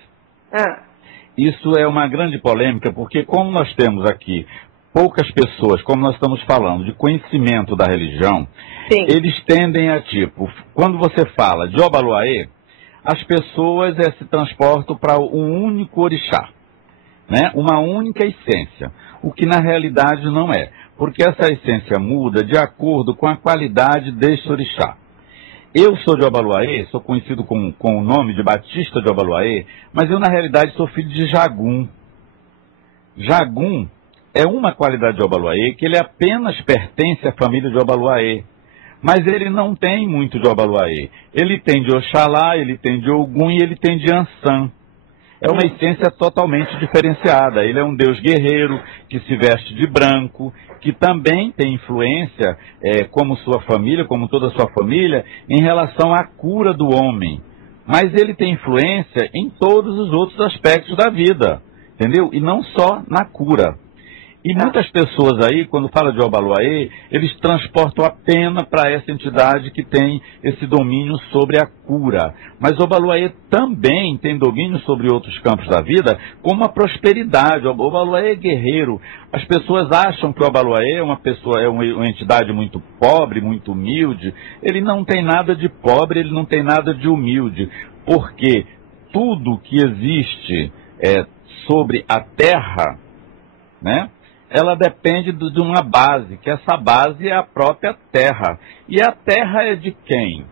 isso é uma grande polêmica, porque como nós temos aqui poucas pessoas, como nós estamos falando, de conhecimento da religião, sim, eles tendem a, quando você fala de Abaluaê, as pessoas se transportam para um único orixá, né? Uma única essência, o que na realidade não é, porque essa essência muda de acordo com a qualidade deste orixá. Eu sou de Abaluaê, sou conhecido com o nome de Batista de Abaluaê, mas eu na realidade sou filho de Jagum. Jagum é uma qualidade de Abaluaê que ele apenas pertence à família de Abaluaê. Mas ele não tem muito de Abaluaê. Ele tem de Oxalá, ele tem de Ogum e ele tem de Ansã. É uma essência totalmente diferenciada. Ele é um deus guerreiro que se veste de branco, que também tem influência, como sua família, como toda a sua família, em relação à cura do homem. Mas ele tem influência em todos os outros aspectos da vida, entendeu? E não só na cura. E muitas pessoas aí, quando falam de Abaluaê, eles transportam apenas para essa entidade que tem esse domínio sobre a cura. Mas o Abaluaê também tem domínio sobre outros campos da vida, como a prosperidade. O Abaluaê é guerreiro. As pessoas acham que o Abaluaê é uma entidade muito pobre, muito humilde. Ele não tem nada de pobre, ele não tem nada de humilde. Porque tudo que existe sobre a terra, né? Ela depende de uma base, que essa base é a própria terra. E a terra é de quem?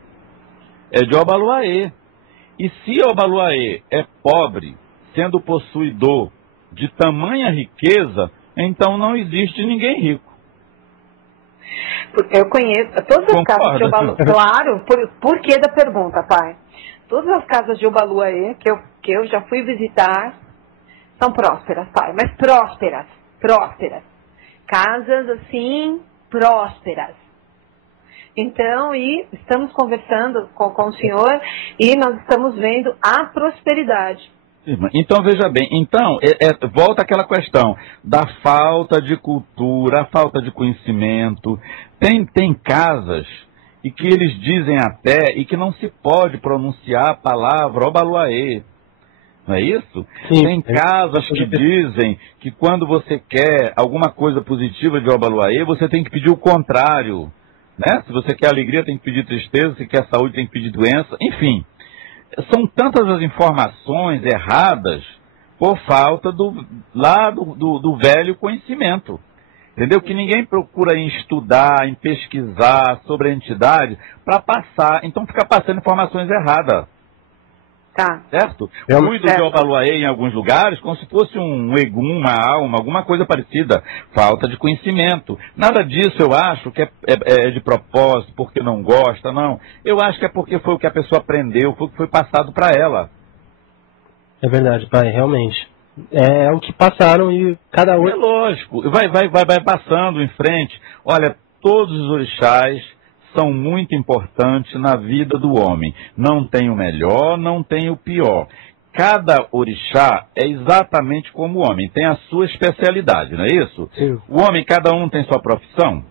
É de Abaluaê. E se Abaluaê é pobre, sendo possuidor de tamanha riqueza, então não existe ninguém rico. Eu conheço todas as casas de Abaluaê. Claro, por que da pergunta, pai? Todas as casas de Abaluaê que eu já fui visitar são prósperas, pai, mas prósperas. Casas, assim, prósperas. Então, e estamos conversando com o senhor e nós estamos vendo a prosperidade. Então, veja bem, volta àquela questão da falta de cultura, a falta de conhecimento. Tem casas e que eles dizem até e que não se pode pronunciar a palavra Abaluaê. Não é isso? Sim, tem casas que dizem que quando você quer alguma coisa positiva de Abaluaê, você tem que pedir o contrário. Né? Se você quer alegria, tem que pedir tristeza. Se quer saúde, tem que pedir doença. Enfim, são tantas as informações erradas por falta do velho conhecimento. Entendeu? Que ninguém procura em estudar, em pesquisar sobre a entidade para passar. Então fica passando informações erradas. Tá. Certo? Cuido de Abaluaê em alguns lugares como se fosse um egum, uma alma, alguma coisa parecida. Falta de conhecimento. Nada disso eu acho que é de propósito, porque não gosta, não. Eu acho que é porque foi o que a pessoa aprendeu, foi o que foi passado para ela. É verdade, pai, realmente. É o que passaram e cada um... É lógico. Vai passando em frente. Olha, todos os orixás são muito importantes na vida do homem. Não tem o melhor, não tem o pior. Cada orixá é exatamente como o homem, tem a sua especialidade, não é isso? Sim. O homem, cada um tem sua profissão?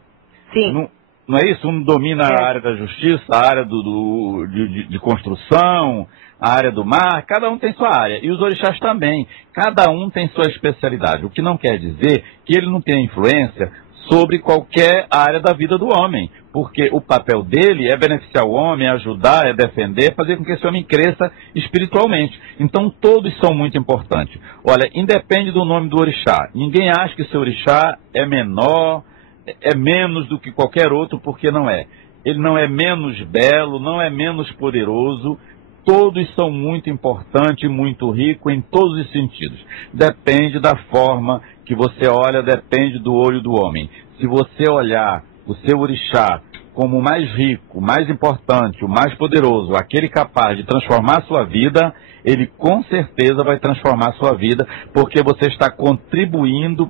Sim. Não é isso? Um domina a área da justiça, a área de construção, a área do mar, cada um tem sua área. E os orixás também, cada um tem sua especialidade. O que não quer dizer que ele não tenha influência sobre qualquer área da vida do homem, porque o papel dele é beneficiar o homem, é ajudar, é defender, fazer com que esse homem cresça espiritualmente. Então todos são muito importantes. Olha, independe do nome do orixá, ninguém acha que seu orixá é menor, é menos do que qualquer outro, porque não é. Ele não é menos belo, não é menos poderoso. Todos são muito importantes, muito ricos em todos os sentidos. Depende da forma que você olha, depende do olho do homem. Se você olhar o seu orixá como o mais rico, o mais importante, o mais poderoso, aquele capaz de transformar a sua vida, ele com certeza vai transformar a sua vida, porque você está contribuindo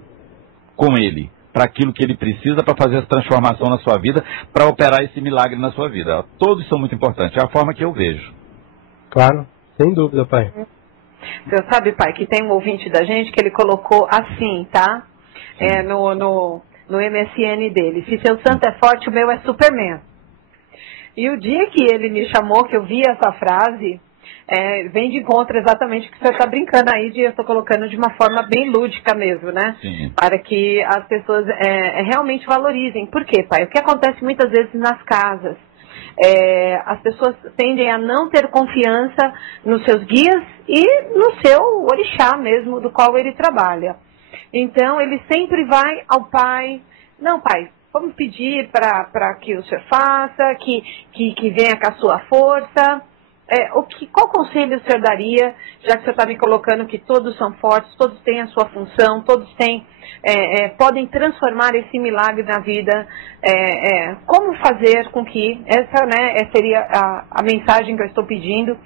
com ele para aquilo que ele precisa para fazer essa transformação na sua vida, para operar esse milagre na sua vida. Todos são muito importantes, é a forma que eu vejo. Claro, sem dúvida, pai. Você sabe, pai, que tem um ouvinte da gente que ele colocou assim, tá? No MSN dele. Se seu santo é forte, o meu é Superman. E o dia que ele me chamou, que eu vi essa frase, vem de encontro exatamente o que você está brincando aí, eu estou colocando de uma forma bem lúdica mesmo, né? Sim. Para que as pessoas realmente valorizem. Por quê, pai? O que acontece muitas vezes nas casas? As pessoas tendem a não ter confiança nos seus guias e no seu orixá mesmo, do qual ele trabalha. Então, ele sempre vai ao pai, não, pai, vamos pedir para que o senhor faça, que venha com a sua força. Qual conselho o senhor daria, já que o senhor está me colocando que todos são fortes, todos têm a sua função, todos podem transformar esse milagre na vida? Como fazer com que, essa seria a mensagem que eu estou pedindo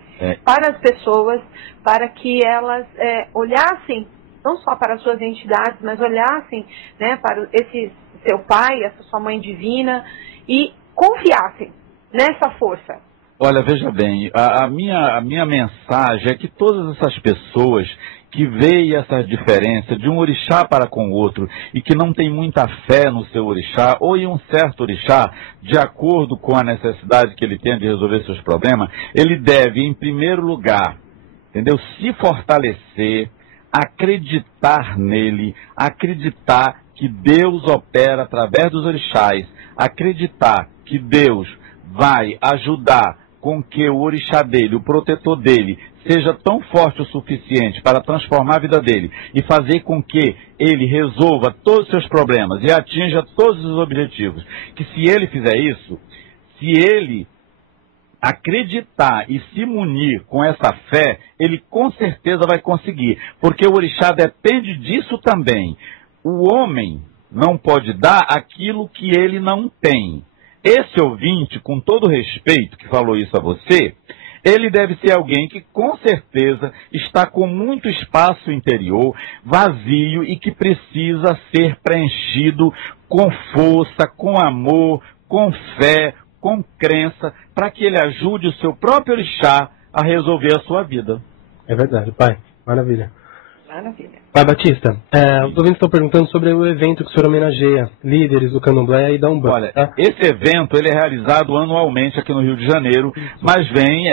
para as pessoas, para que elas olhassem, não só para as suas entidades, mas olhassem, né, para esse seu pai, essa sua mãe divina, e confiassem nessa força. Olha, veja bem, a minha mensagem é que todas essas pessoas que veem essa diferença de um orixá para com o outro e que não tem muita fé no seu orixá ou em um certo orixá, de acordo com a necessidade que ele tem de resolver seus problemas, ele deve, em primeiro lugar, entendeu, se fortalecer, acreditar nele, acreditar que Deus opera através dos orixás, acreditar que Deus vai ajudar com que o orixá dele, o protetor dele, seja tão forte o suficiente para transformar a vida dele e fazer com que ele resolva todos os seus problemas e atinja todos os objetivos. Que se ele fizer isso, se ele acreditar e se munir com essa fé, ele com certeza vai conseguir, porque o orixá depende disso também. O homem não pode dar aquilo que ele não tem. Esse ouvinte, com todo respeito, que falou isso a você, ele deve ser alguém que com certeza está com muito espaço interior, vazio e que precisa ser preenchido com força, com amor, com fé, com crença, para que ele ajude o seu próprio orixá a resolver a sua vida. É verdade, pai. Maravilha. Maravilha. Pai Batista, os ouvintes estão perguntando sobre o evento que o senhor homenageia líderes do Candomblé e da Umbanda. Olha, esse evento ele é realizado anualmente aqui no Rio de Janeiro, mas vem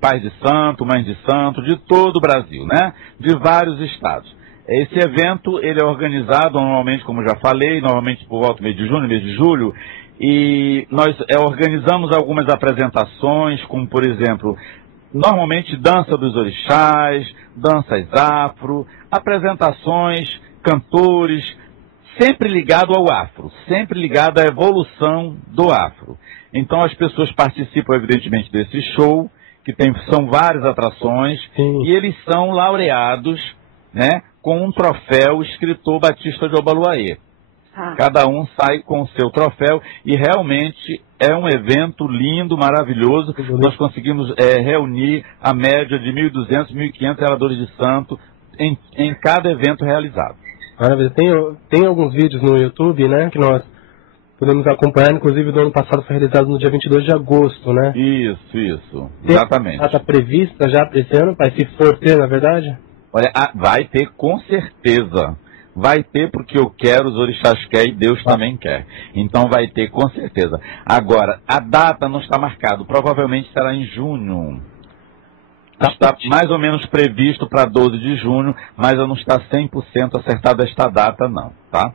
pais de santo, mães de santo, de todo o Brasil, né? De vários estados. Esse evento ele é organizado anualmente, como já falei, normalmente por volta do mês de junho, mês de julho, e nós organizamos algumas apresentações, como por exemplo, normalmente dança dos orixás, danças afro, apresentações, cantores, sempre ligado ao afro, sempre ligado à evolução do afro. Então as pessoas participam evidentemente desse show, que são várias atrações, Sim. E eles são laureados, né, com um troféu escritor Batista de Obaluayê. Cada um sai com o seu troféu e realmente é um evento lindo, maravilhoso. Nós conseguimos reunir a média de 1.200, 1.500 reladores de santo em cada evento realizado. Maravilha. Tem alguns vídeos no YouTube, né, que nós podemos acompanhar, inclusive do ano passado foi realizado no dia 22 de agosto, né? Isso, exatamente. Tem data prevista já para esse ano, se for ter, na verdade? Olha, vai ter com certeza. Vai ter porque eu quero, os orixás querem e Deus também quer. Então vai ter com certeza. Agora, a data não está marcada, provavelmente será em junho. Está mais ou menos previsto para 12 de junho, mas não está 100% acertada esta data não, tá?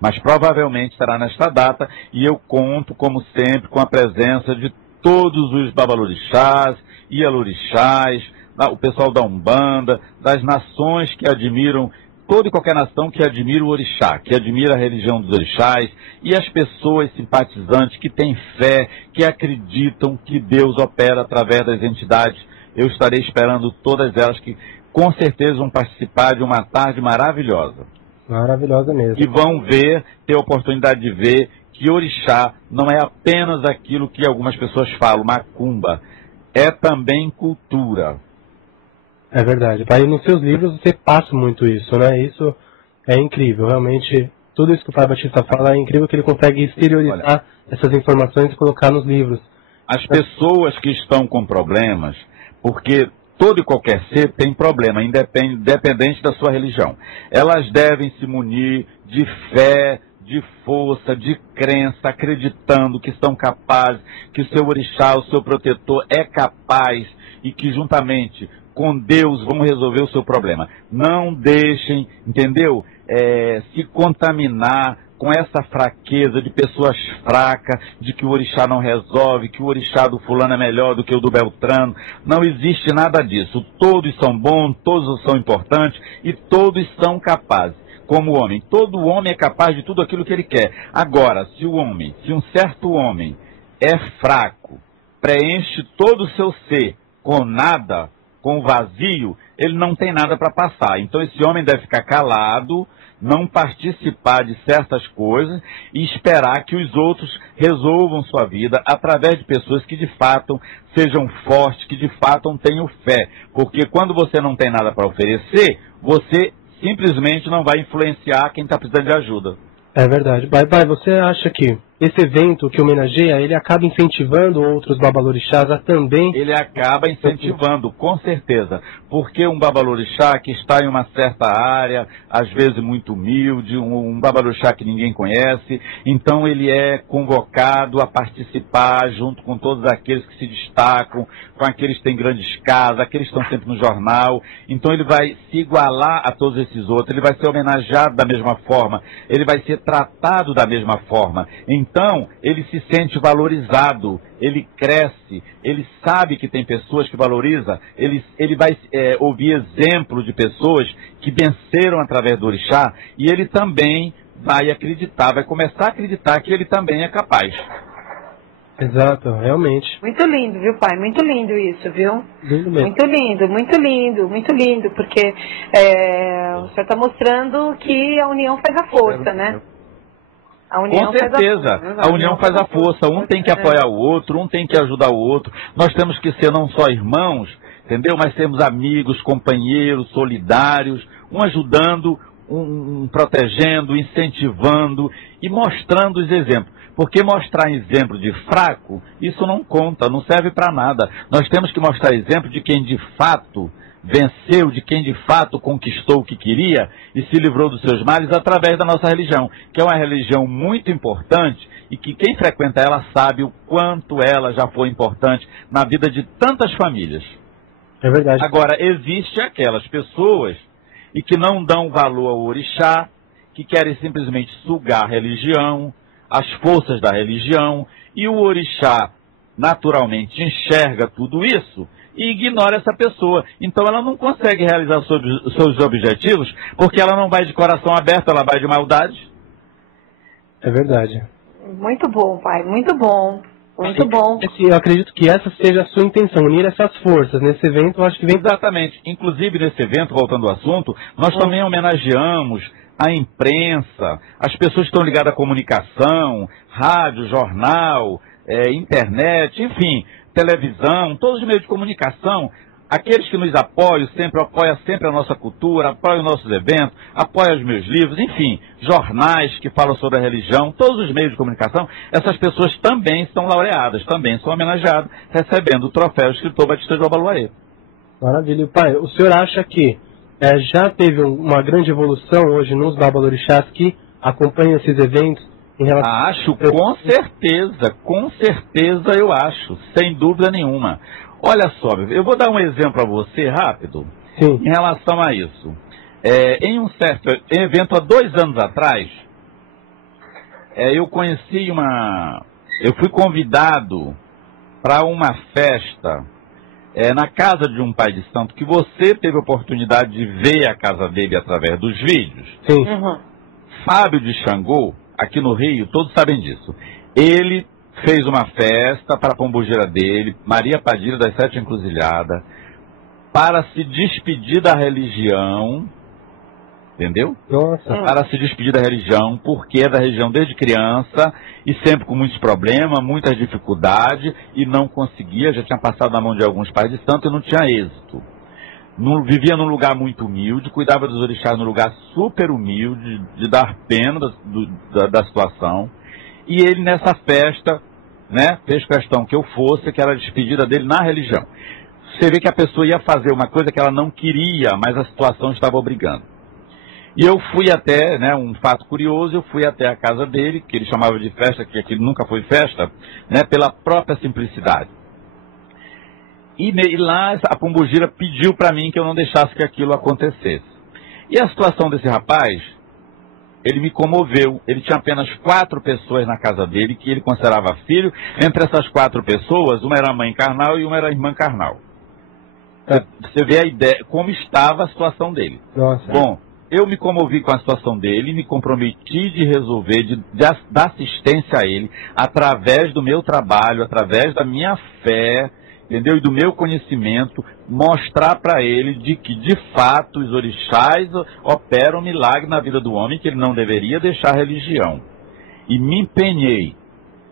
Mas provavelmente será nesta data e eu conto, como sempre, com a presença de todos os babalorixás, ialorixás, o pessoal da Umbanda, das nações que admiram, toda e qualquer nação que admira o orixá, que admira a religião dos orixás, e as pessoas simpatizantes que têm fé, que acreditam que Deus opera através das entidades. Eu estarei esperando todas elas que com certeza vão participar de uma tarde maravilhosa. Maravilhosa mesmo. E vão ter a oportunidade de ver que orixá não é apenas aquilo que algumas pessoas falam, macumba, é também cultura. É verdade. Pai, nos seus livros você passa muito isso, né? Isso é incrível. Realmente, tudo isso que o Pai Batista fala é incrível que ele consegue exteriorizar essas informações e colocar nos livros. As pessoas que estão com problemas, porque todo e qualquer ser tem problema, independente da sua religião. Elas devem se munir de fé, de força, de crença, acreditando que são capazes, que o seu orixá, o seu protetor é capaz e que juntamente com Deus vão resolver o seu problema. Não deixem, entendeu? Se contaminar com essa fraqueza de pessoas fracas, de que o orixá não resolve, que o orixá do fulano é melhor do que o do Beltrano. Não existe nada disso. Todos são bons, todos são importantes e todos são capazes. Como homem, todo homem é capaz de tudo aquilo que ele quer. Agora, se um certo homem é fraco, preenche todo o seu ser com nada, com vazio, ele não tem nada para passar. Então esse homem deve ficar calado, não participar de certas coisas e esperar que os outros resolvam sua vida através de pessoas que de fato sejam fortes, que de fato tenham fé. Porque quando você não tem nada para oferecer, você simplesmente não vai influenciar quem está precisando de ajuda. É verdade. Pai, você acha que esse evento que homenageia, ele acaba incentivando outros babalorixás a também... Ele acaba incentivando, com certeza. Porque um babalorixá que está em uma certa área, às vezes muito humilde, um babalorixá que ninguém conhece, então ele é convocado a participar junto com todos aqueles que se destacam, com aqueles que têm grandes casas, aqueles que estão sempre no jornal. Então ele vai se igualar a todos esses outros, ele vai ser homenageado da mesma forma, ele vai ser tratado da mesma forma. Então, ele se sente valorizado, ele cresce, ele sabe que tem pessoas que valorizam, ele vai ouvir exemplos de pessoas que venceram através do orixá, e ele também vai acreditar, vai começar a acreditar que ele também é capaz. Exato, realmente. Muito lindo, viu, pai? Muito lindo isso, viu? Lindo mesmo. Muito lindo, muito lindo, muito lindo, porque o senhor está mostrando que a união faz a força, né? Com certeza, a união faz a força, um tem que apoiar o outro, um tem que ajudar o outro. Nós temos que ser não só irmãos, entendeu? Mas temos amigos, companheiros, solidários, um ajudando, um protegendo, incentivando e mostrando os exemplos. Porque mostrar exemplo de fraco, isso não conta, não serve para nada. Nós temos que mostrar exemplo de quem de fato venceu, de quem de fato conquistou o que queria e se livrou dos seus males através da nossa religião, que é uma religião muito importante e que quem frequenta ela sabe o quanto ela já foi importante na vida de tantas famílias. É verdade. Agora, existem aquelas pessoas e que não dão valor ao orixá, que querem simplesmente sugar a religião, as forças da religião, e o orixá naturalmente enxerga tudo isso e ignora essa pessoa. Então ela não consegue realizar seus objetivos, porque ela não vai de coração aberto, ela vai de maldade. É verdade. Muito bom, pai, muito bom. Muito bom. Eu acredito que essa seja a sua intenção, unir essas forças. Nesse evento, eu acho que vem... Exatamente. Inclusive, nesse evento, voltando ao assunto, nós também homenageamos a imprensa, as pessoas que estão ligadas à comunicação, rádio, jornal, internet, enfim, televisão, todos os meios de comunicação. Aqueles que nos apoiam sempre a nossa cultura, apoiam nossos eventos, apoiam os meus livros, enfim, jornais que falam sobre a religião, todos os meios de comunicação, essas pessoas também são laureadas, também são homenageadas, recebendo o troféu escritor Batista de Obaloaê. Maravilha. Pai, o senhor acha que já teve uma grande evolução hoje nos babalorixás que acompanham esses eventos? Em relação... Acho, com certeza eu acho, sem dúvida nenhuma. Olha só, eu vou dar um exemplo a você rápido. Sim. Em relação a isso. Em um certo evento há 2 anos atrás, eu fui convidado para uma festa na casa de um pai de santo, que você teve a oportunidade de ver a casa dele através dos vídeos. Sim. Uhum. Fábio de Xangô, aqui no Rio, todos sabem disso. Ele fez uma festa para a pombogira dele, Maria Padilha das 7 Encruzilhadas, para se despedir da religião, entendeu? Nossa. Para se despedir da religião, porque é da religião desde criança, e sempre com muitos problemas, muitas dificuldades, e não conseguia, já tinha passado na mão de alguns pais de santo e não tinha êxito. Vivia num lugar muito humilde, cuidava dos orixás num lugar super humilde, de dar pena da situação. E ele nessa festa, né, fez questão que eu fosse, que era a despedida dele na religião. Você vê que a pessoa ia fazer uma coisa que ela não queria, mas a situação estava obrigando. E eu fui até, né, um fato curioso, eu fui até a casa dele, que ele chamava de festa, que aquilo nunca foi festa, né, pela própria simplicidade. E lá a pombogira pediu para mim que eu não deixasse que aquilo acontecesse. E a situação desse rapaz, ele me comoveu. Ele tinha apenas 4 pessoas na casa dele, que ele considerava filho. Entre essas 4 pessoas, uma era a mãe carnal e uma era a irmã carnal. Você vê a ideia, como estava a situação dele. Nossa. Bom, eu me comovi com a situação dele, me comprometi de resolver, dar assistência a ele, através do meu trabalho, através da minha fé, entendeu? E do meu conhecimento, mostrar para ele de que, de fato, os orixás operam milagre na vida do homem, que ele não deveria deixar a religião. E me empenhei.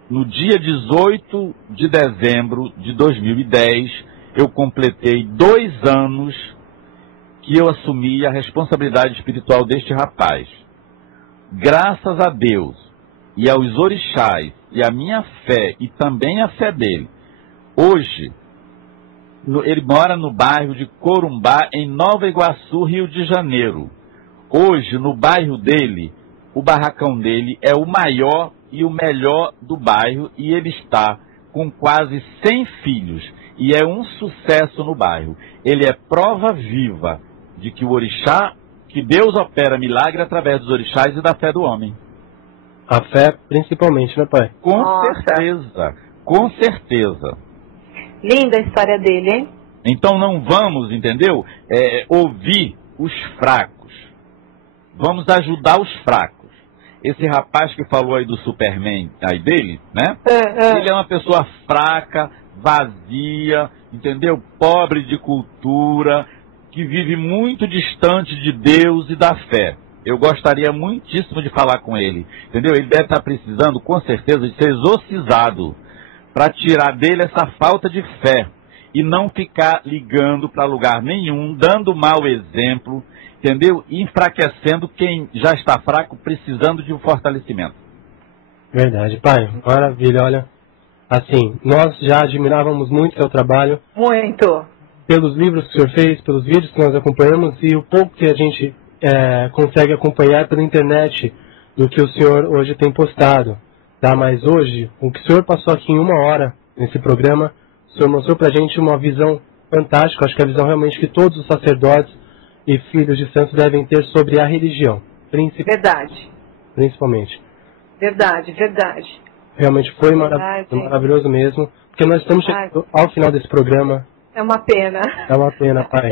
No dia 18 de dezembro de 2010, eu completei 2 anos que eu assumi a responsabilidade espiritual deste rapaz. Graças a Deus e aos orixás e a minha fé e também a fé dele, hoje, ele mora no bairro de Corumbá, em Nova Iguaçu, Rio de Janeiro. Hoje, no bairro dele, o barracão dele é o maior e o melhor do bairro, e ele está com quase 100 filhos, e é um sucesso no bairro. Ele é prova viva de que o orixá, que Deus opera milagre através dos orixás e da fé do homem. A fé, principalmente, né, pai? Com certeza, com certeza. Linda a história dele, hein? Então não vamos, entendeu? Ouvir os fracos. Vamos ajudar os fracos. Esse rapaz que falou aí do Superman aí dele, né? Ele é uma pessoa fraca, vazia, entendeu? Pobre de cultura, que vive muito distante de Deus e da fé. Eu gostaria muitíssimo de falar com ele, entendeu? Ele deve estar precisando, com certeza, de ser exorcizado, para tirar dele essa falta de fé e não ficar ligando para lugar nenhum, dando mau exemplo, entendeu? E enfraquecendo quem já está fraco, precisando de um fortalecimento. Verdade, pai. Maravilha, olha. Assim, nós já admirávamos muito seu trabalho. Muito. Pelos livros que o senhor fez, pelos vídeos que nós acompanhamos e o pouco que a gente consegue acompanhar pela internet do que o senhor hoje tem postado. Tá, mas hoje, o que o senhor passou aqui em 1 hora nesse programa, o senhor mostrou pra gente uma visão fantástica, acho que é a visão realmente que todos os sacerdotes e filhos de santos devem ter sobre a religião. Verdade. Principalmente. Verdade. Realmente foi maravilhoso mesmo, porque nós estamos chegando ao final desse programa. É uma pena. É uma pena, pai.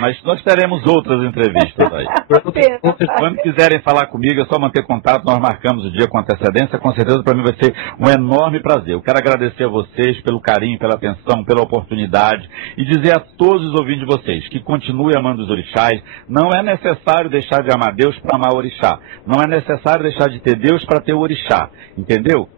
Mas nós teremos outras entrevistas aí. Quando quiserem falar comigo, é só manter contato, nós marcamos o dia com antecedência, com certeza para mim vai ser um enorme prazer. Eu quero agradecer a vocês pelo carinho, pela atenção, pela oportunidade e dizer a todos os ouvintes de vocês que continuem amando os orixás. Não é necessário deixar de amar Deus para amar o orixá. Não é necessário deixar de ter Deus para ter o orixá, entendeu?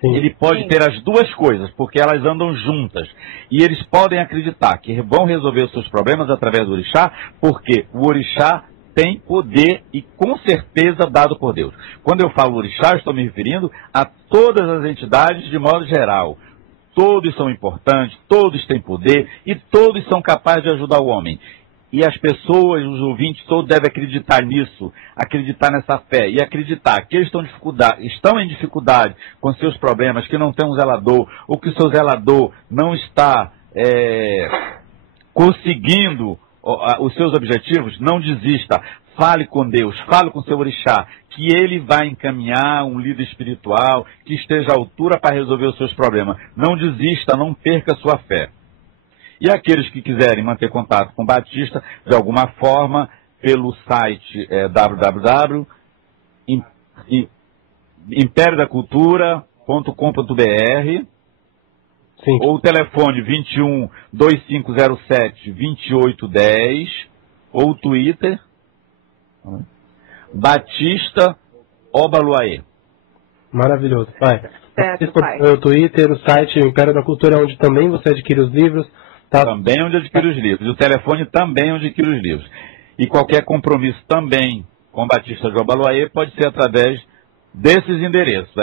Sim. Ele pode ter as duas coisas, porque elas andam juntas. E eles podem acreditar que vão resolver os seus problemas através do orixá, porque o orixá tem poder e com certeza dado por Deus. Quando eu falo orixá, eu estou me referindo a todas as entidades de modo geral. Todos são importantes, todos têm poder e todos são capazes de ajudar o homem. E as pessoas, os ouvintes, todos devem acreditar nisso, acreditar nessa fé e acreditar que eles estão em dificuldade com seus problemas, que não tem um zelador, ou que o seu zelador não está conseguindo os seus objetivos. Não desista, fale com Deus, fale com seu orixá, que ele vai encaminhar um líder espiritual que esteja à altura para resolver os seus problemas. Não desista, não perca a sua fé. E aqueles que quiserem manter contato com Batista, de alguma forma, pelo site www.imperiodacultura.com.br ou o telefone 21 2507 2810 ou o Twitter Batista Obaluaê. Maravilhoso, pai. Certo, pai. O Twitter, o site Império da Cultura, onde também você adquire os livros. Tá? Também onde adquire os livros. O telefone também onde adquire os livros. E qualquer compromisso também com Batista de Obaluaê pode ser através desses endereços.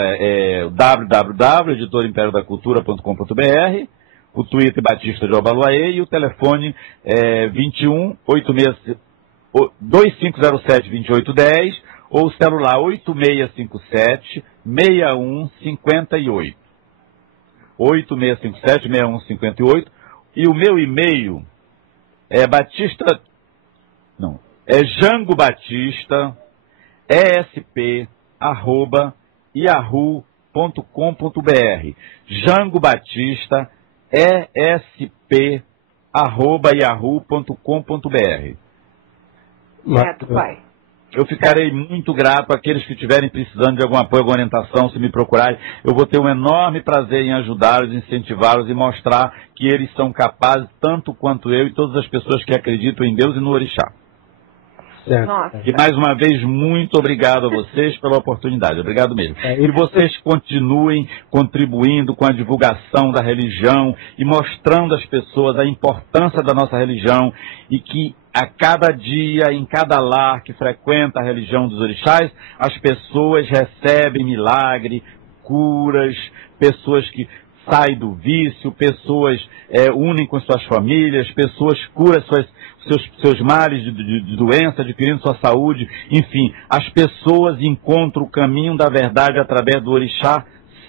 www.editorimpériodacultura.com.br, o Twitter Batista de Obaluaê e o telefone 21 2507 2810 ou o celular 8657 6158. 8657 6158. E o meu e-mail é jangobatista esp@yahoo.com.br. jangobatista esp@yahoo.com.br. Certo, pai. Eu ficarei muito grato àqueles que estiverem precisando de algum apoio, alguma orientação, se me procurarem. Eu vou ter um enorme prazer em ajudá-los, incentivá-los e mostrar que eles são capazes, tanto quanto eu e todas as pessoas que acreditam em Deus e no orixá. Certo. E mais uma vez, muito obrigado a vocês pela oportunidade. Obrigado mesmo. E vocês continuem contribuindo com a divulgação da religião e mostrando às pessoas a importância da nossa religião e que a cada dia, em cada lar que frequenta a religião dos orixás, as pessoas recebem milagre, curas, pessoas que saem do vício, pessoas unem com suas famílias, pessoas curam seus males de doença, adquirindo sua saúde. Enfim, as pessoas encontram o caminho da verdade através do orixá,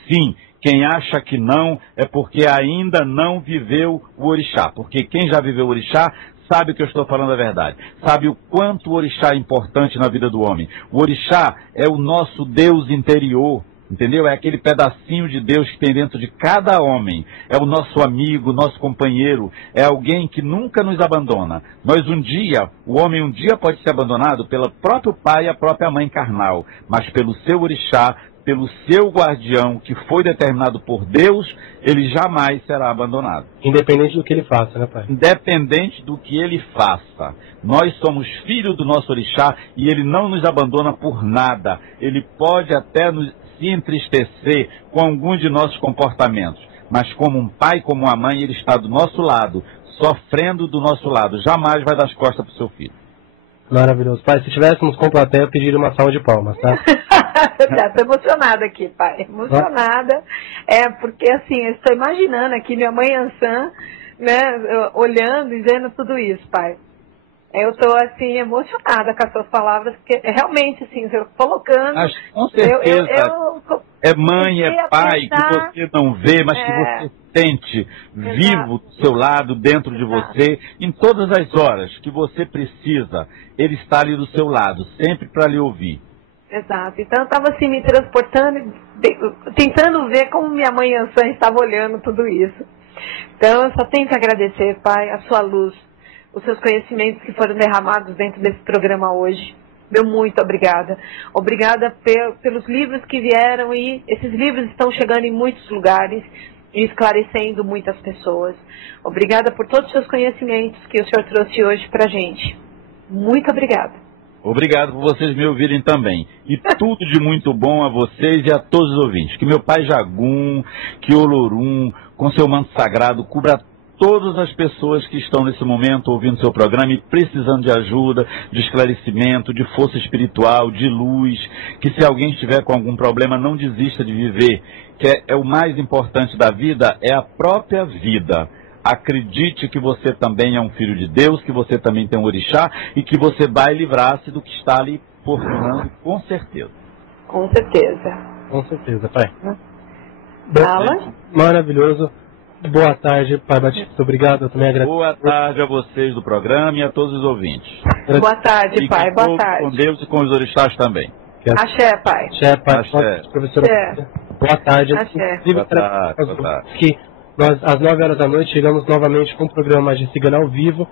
sim. Quem acha que não é porque ainda não viveu o orixá, porque quem já viveu o orixá sabe que eu estou falando a verdade, sabe o quanto o orixá é importante na vida do homem. O orixá é o nosso Deus interior, entendeu? É aquele pedacinho de Deus que tem dentro de cada homem. É o nosso amigo, nosso companheiro, é alguém que nunca nos abandona. O homem um dia pode ser abandonado pelo próprio pai e a própria mãe carnal, mas pelo seu orixá, pelo seu guardião, que foi determinado por Deus, ele jamais será abandonado. Independente do que ele faça, né, pai? Independente do que ele faça. Nós somos filhos do nosso orixá e ele não nos abandona por nada. Ele pode até se entristecer com alguns de nossos comportamentos, mas como um pai, como uma mãe, ele está do nosso lado, sofrendo do nosso lado. Jamais vai dar as costas para o seu filho. Maravilhoso. Pai, se tivéssemos com plateia, eu pediria uma salva de palmas, tá? Estou emocionada aqui, pai. Emocionada. Porque assim, eu estou imaginando aqui minha mãe Ansan, né, olhando e vendo tudo isso, pai. Eu estou assim, emocionada com as suas palavras, porque realmente, assim, eu colocando. Mas, com certeza. É mãe, é pai, que você não vê, mas que você sente vivo do seu lado, dentro de você, em todas as horas que você precisa. Ele está ali do seu lado, sempre para lhe ouvir. Exato. Então eu estava assim me transportando, tentando ver como minha mãe Ansan estava olhando tudo isso. Então eu só tenho que agradecer, pai, a sua luz, os seus conhecimentos que foram derramados dentro desse programa hoje. Meu muito obrigada. Obrigada pelos livros que vieram e esses livros estão chegando em muitos lugares e esclarecendo muitas pessoas. Obrigada por todos os seus conhecimentos que o senhor trouxe hoje para a gente. Muito obrigada. Obrigado por vocês me ouvirem também. E tudo de muito bom a vocês e a todos os ouvintes. Que meu Pai Jagum, que Olorum, com seu manto sagrado, cubra todas as pessoas que estão nesse momento ouvindo seu programa e precisando de ajuda, de esclarecimento, de força espiritual, de luz. Que se alguém estiver com algum problema, não desista de viver. Que é o mais importante da vida, é a própria vida. Acredite que você também é um filho de Deus, que você também tem um orixá e que você vai livrar-se do que está ali por tornando, com certeza. Com certeza. Com certeza, pai. Alan? Maravilhoso. Boa tarde, pai Batista. Obrigado, eu também agradeço. Boa tarde a vocês do programa e a todos os ouvintes. Boa tarde, pai. Boa tarde. Com Deus e com os orixás também. Axé, pai. Axé, pai. Axé. Professora. Axé. Boa tarde. Axé. Boa tarde. Que nós, às 9 horas da noite, chegamos novamente com o programa Magia Cigana ao vivo.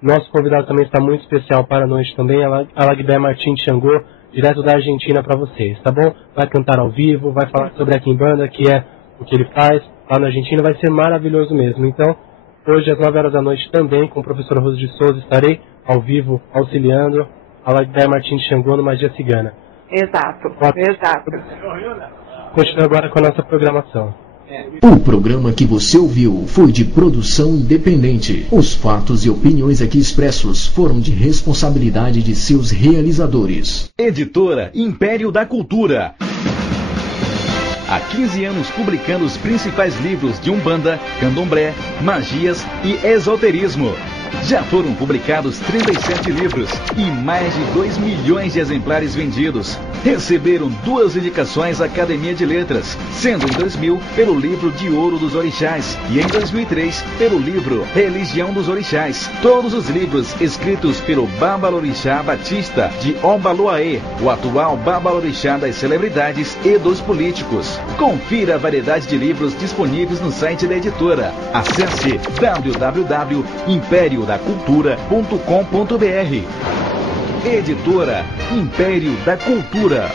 Nosso convidado também está muito especial para a noite também, a Lagbé Martins Xangô, direto da Argentina para vocês, tá bom? Vai cantar ao vivo, vai falar sobre a Quimbanda, que é o que ele faz lá na Argentina, vai ser maravilhoso mesmo. Então, hoje às 9 horas da noite também, com o professor Rose de Souza, estarei ao vivo auxiliando a Lagbé Martins Xangô no Magia Cigana. Exato, exato. Continua agora com a nossa programação. O programa que você ouviu foi de produção independente. Os fatos e opiniões aqui expressos foram de responsabilidade de seus realizadores. Editora Império da Cultura. Há 15 anos publicando os principais livros de Umbanda, Candomblé, magias e esoterismo. Já foram publicados 37 livros e mais de 2 milhões de exemplares vendidos. Receberam 2 indicações à Academia de Letras, sendo em 2000 pelo livro De Ouro dos Orixás e em 2003 pelo livro Religião dos Orixás. Todos os livros escritos pelo Babalorixá Batista de Ombaloaê, o atual Babalorixá das celebridades e dos políticos. Confira a variedade de livros disponíveis no site da editora. Acesse www.imperiodacultura.com.br. Editora Império da Cultura.